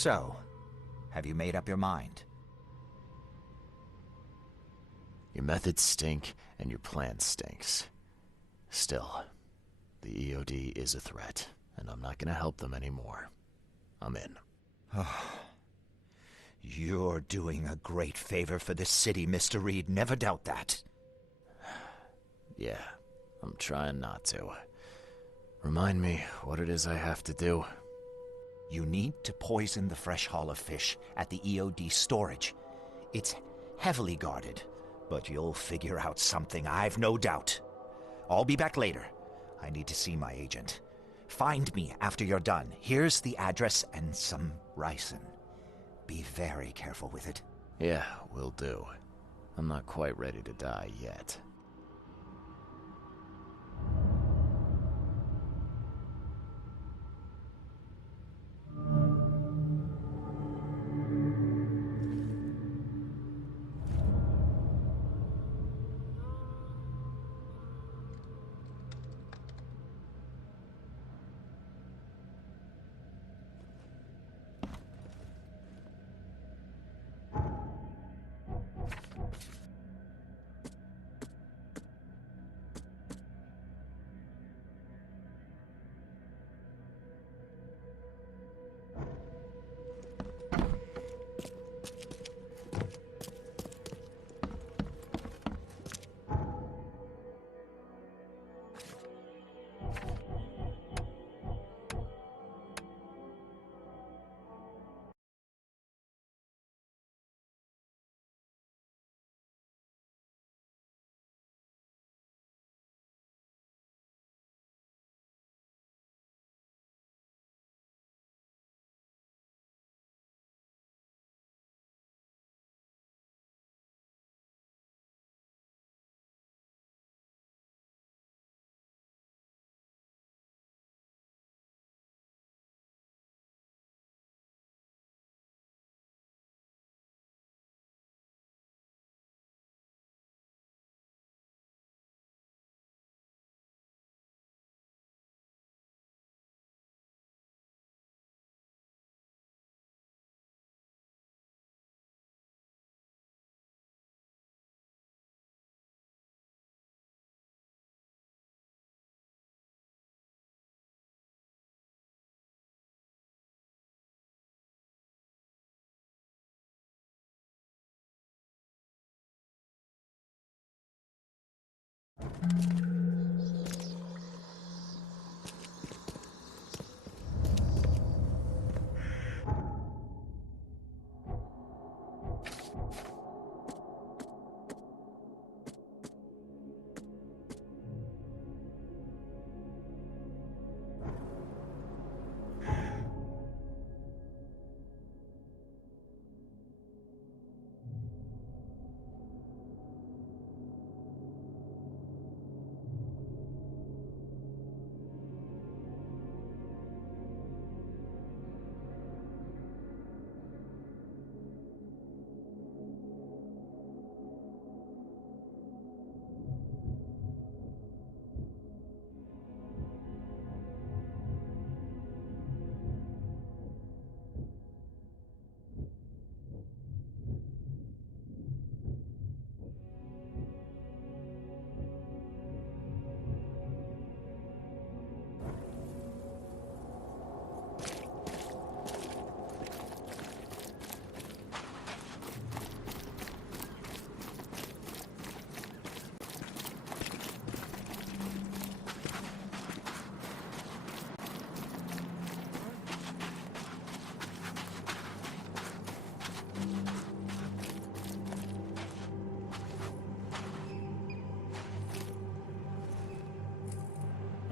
So, have you made up your mind? Your methods stink, and your plan stinks. Still, the EOD is a threat, and I'm not gonna help them anymore. I'm in. You're doing a great favor for this city, Mr. Reed. Never doubt that. Yeah, I'm trying not to. Remind me what it is I have to do. You need to poison the fresh haul of fish at the EOD storage. It's heavily guarded, but you'll figure out something, I've no doubt. I'll be back later. I need to see my agent. Find me after you're done. Here's the address and some ricin. Be very careful with it. Yeah, will do. I'm not quite ready to die yet.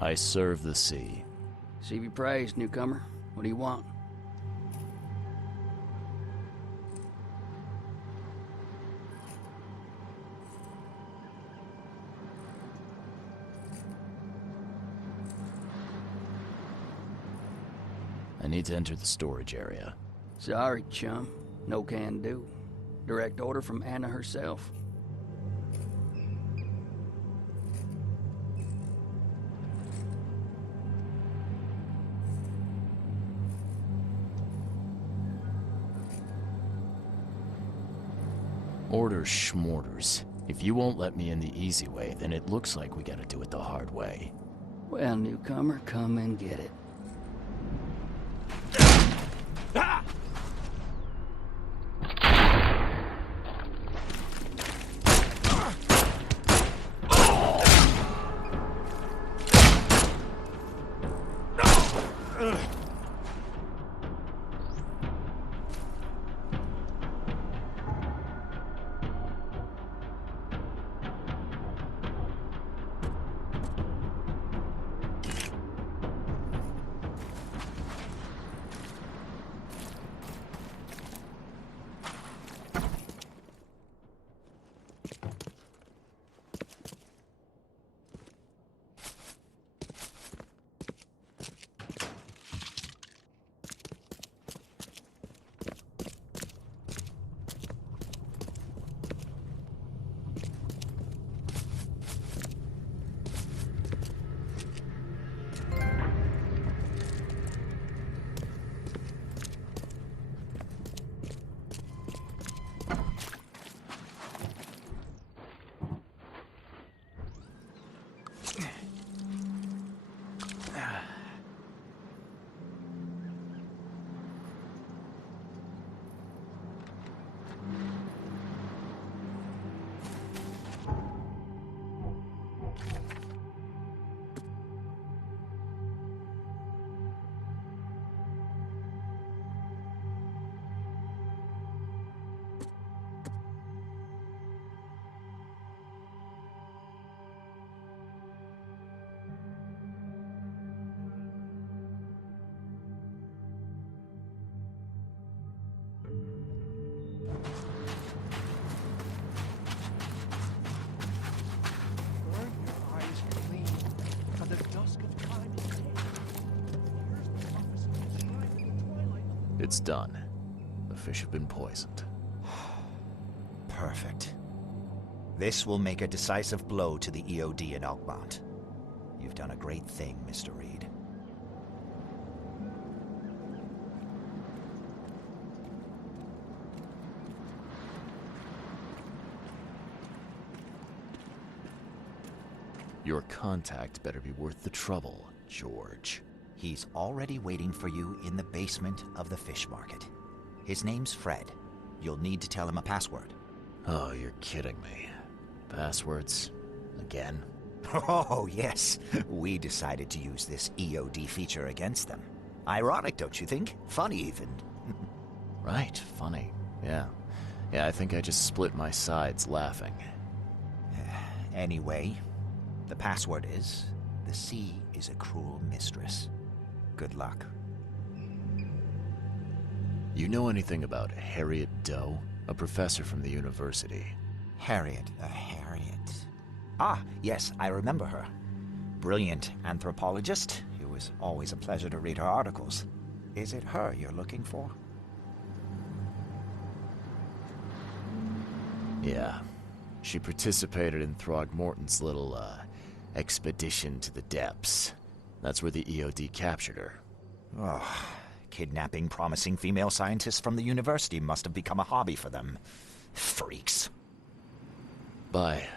I serve the sea. See be praised, newcomer. What do you want? I need to enter the storage area. Sorry, chum. No can do. Direct order from Anna herself. Orders schmorders. If you won't let me in the easy way, then it looks like we gotta do it the hard way. Well, newcomer, come and get it. It's done. The fish have been poisoned. Perfect. This will make a decisive blow to the EOD in Alkmont. You've done a great thing, Mr. Reed. Your contact better be worth the trouble, George. He's already waiting for you in the basement of the fish market. His name's Fred. You'll need to tell him a password. Oh, you're kidding me. Passwords? Again? Oh, yes. We decided to use this EOD feature against them. Ironic, don't you think? Funny, even. Right, funny. Yeah. Yeah, I think I just split my sides laughing. Anyway, the password is, the sea is a cruel mistress. Good luck. You know anything about Harriet Doe? A professor from the university. Harriet. Ah, yes, I remember her. Brilliant anthropologist. It was always a pleasure to read her articles. Is it her you're looking for? Yeah. She participated in Throgmorton's little, expedition to the depths. That's where the EOD captured her. Oh, kidnapping promising female scientists from the university must have become a hobby for them. Freaks. Bye.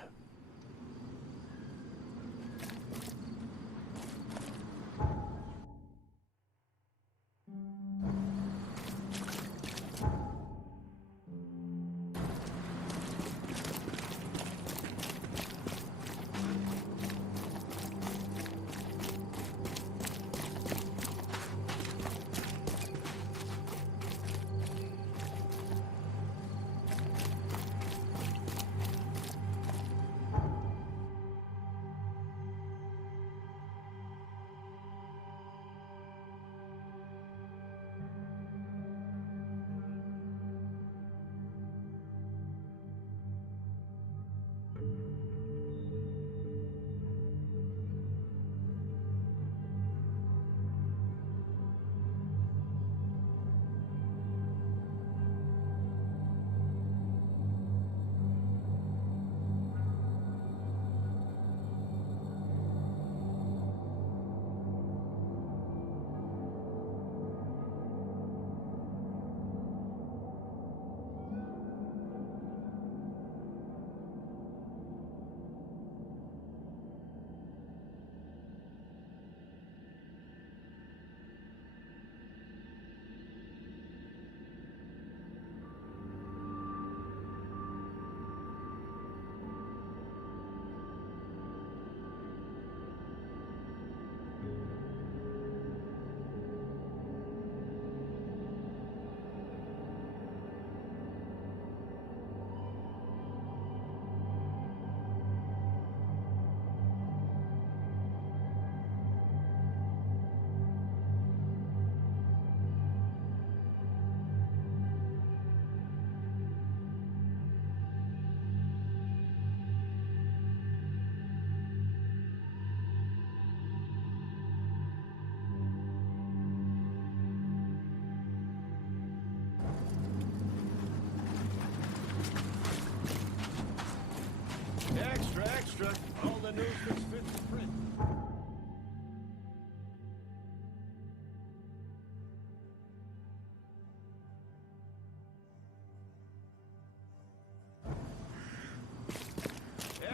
extra! All the news that's fit for print.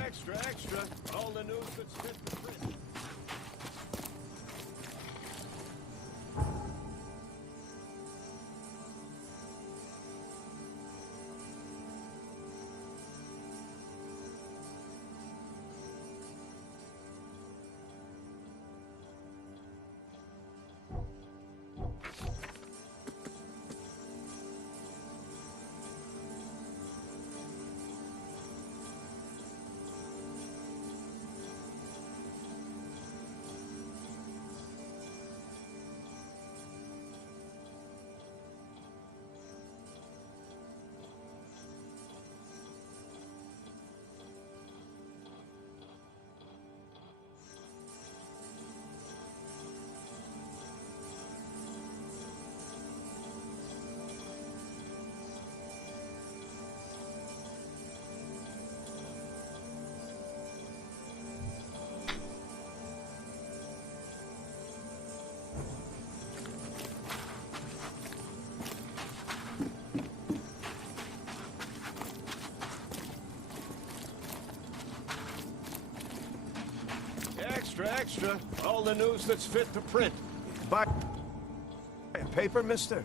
Extra, extra! All the news that's fit for print. Extra, extra! All the news that's fit to print. Buy a paper, mister?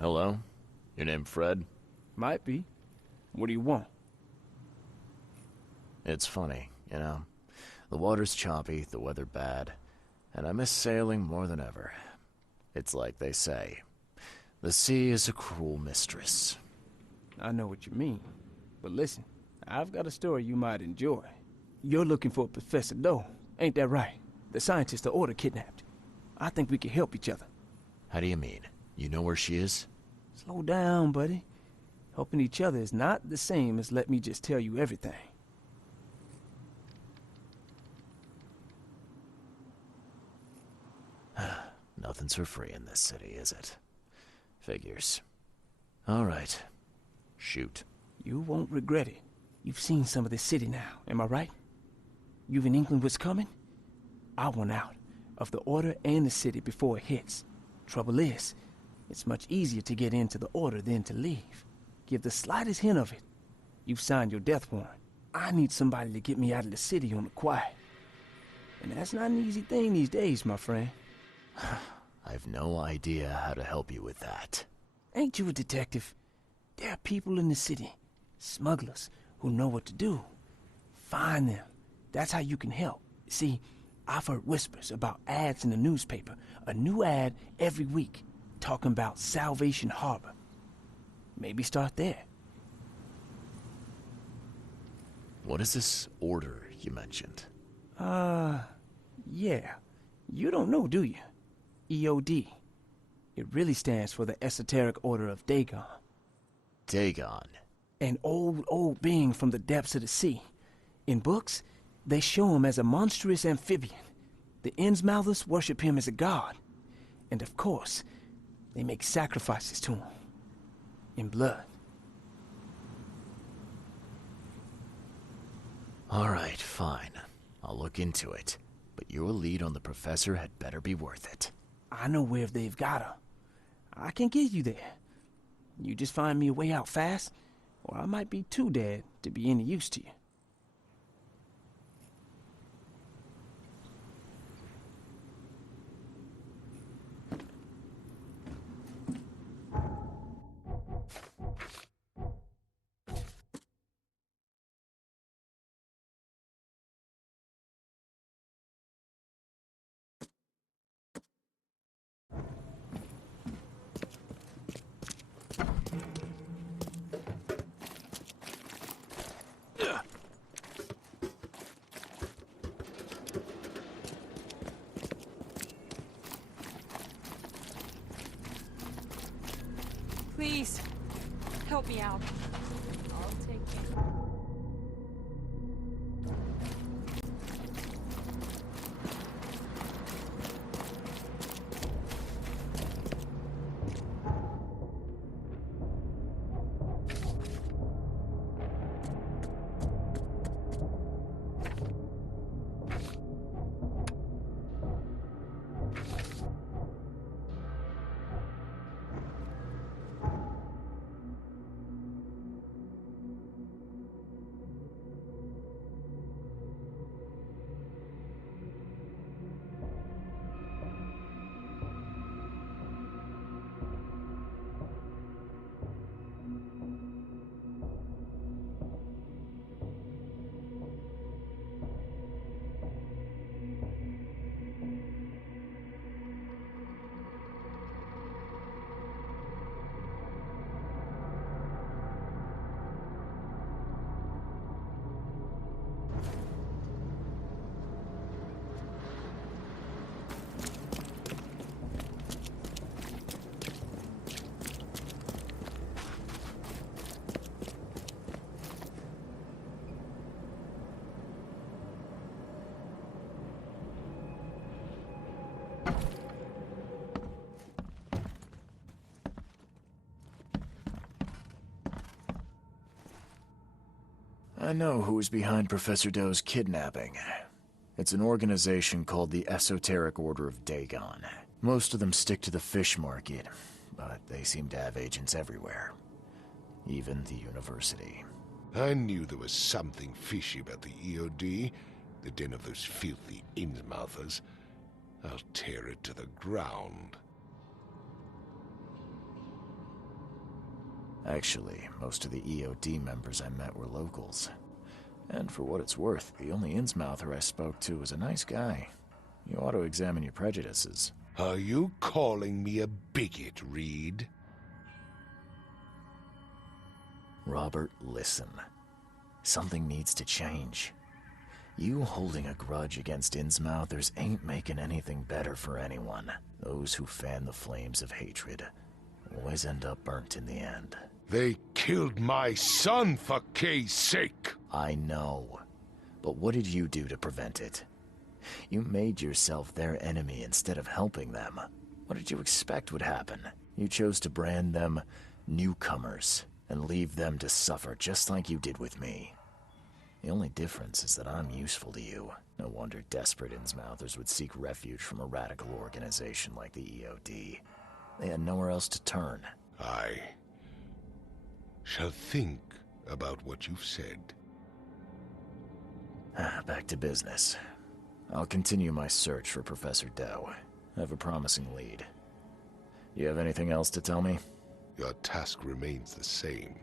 Hello? Your name Fred? Might be. What do you want? It's funny, you know. The water's choppy, the weather bad, and I miss sailing more than ever. It's like they say, the sea is a cruel mistress. I know what you mean. But listen, I've got a story you might enjoy. You're looking for Professor Doe, ain't that right? The scientist the Order kidnapped. I think we can help each other. How do you mean? You know where she is? Slow down, buddy. Helping each other is not the same as let me just tell you everything. Nothing's for free in this city, is it? Figures. All right. Shoot. You won't regret it. You've seen some of this city now, am I right? You've an inkling what's coming? I want out of the Order and the city before it hits. Trouble is, it's much easier to get into the Order than to leave. Give the slightest hint of it, you've signed your death warrant. I need somebody to get me out of the city on the quiet. And that's not an easy thing these days, my friend. I've no idea how to help you with that. Ain't you a detective? There are people in the city, smugglers, who know what to do. Find them. That's how you can help. See, I've heard whispers about ads in the newspaper. A new ad every week, talking about Salvation Harbor. Maybe start there. What is this order you mentioned? Yeah. You don't know, do you? EOD. It really stands for the Esoteric Order of Dagon. Dagon. An old being from the depths of the sea. In books, they show him as a monstrous amphibian. The Innsmouthers worship him as a god. And of course, they make sacrifices to him. In blood. Alright, fine. I'll look into it. But your lead on the professor had better be worth it. I know where they've got her. I can get you there. You just find me a way out fast, or I might be too dead to be any use to you. Please, help me out. I'll take it. I know who's behind Professor Doe's kidnapping. It's an organization called the Esoteric Order of Dagon. Most of them stick to the fish market, but they seem to have agents everywhere. Even the university. I knew there was something fishy about the EOD, the den of those filthy Innsmouthers. I'll tear it to the ground. Actually, most of the EOD members I met were locals. And for what it's worth, the only Innsmouther I spoke to was a nice guy. You ought to examine your prejudices. Are you calling me a bigot, Reed? Robert, listen. Something needs to change. You holding a grudge against Innsmouthers ain't making anything better for anyone. Those who fan the flames of hatred always end up burnt in the end. They killed my son, for Kay's sake! I know. But what did you do to prevent it? You made yourself their enemy instead of helping them. What did you expect would happen? You chose to brand them newcomers and leave them to suffer just like you did with me. The only difference is that I'm useful to you. No wonder desperate Innsmouthers would seek refuge from a radical organization like the EOD. They had nowhere else to turn. I shall think about what you've said. Back to business. I'll continue my search for Professor Doe. I have a promising lead. You have anything else to tell me? Your task remains the same.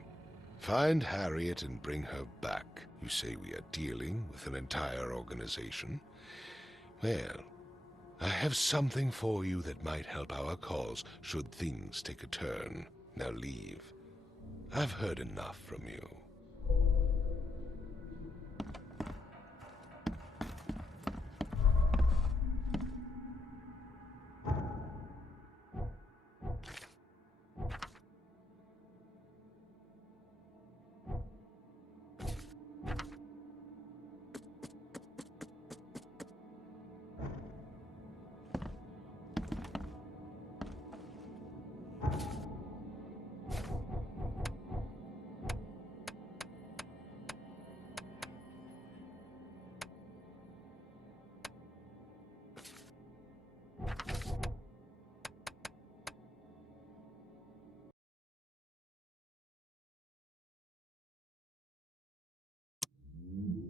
Find Harriet and bring her back. You say we are dealing with an entire organization? Well, I have something for you that might help our cause should things take a turn. Now leave. I've heard enough from you.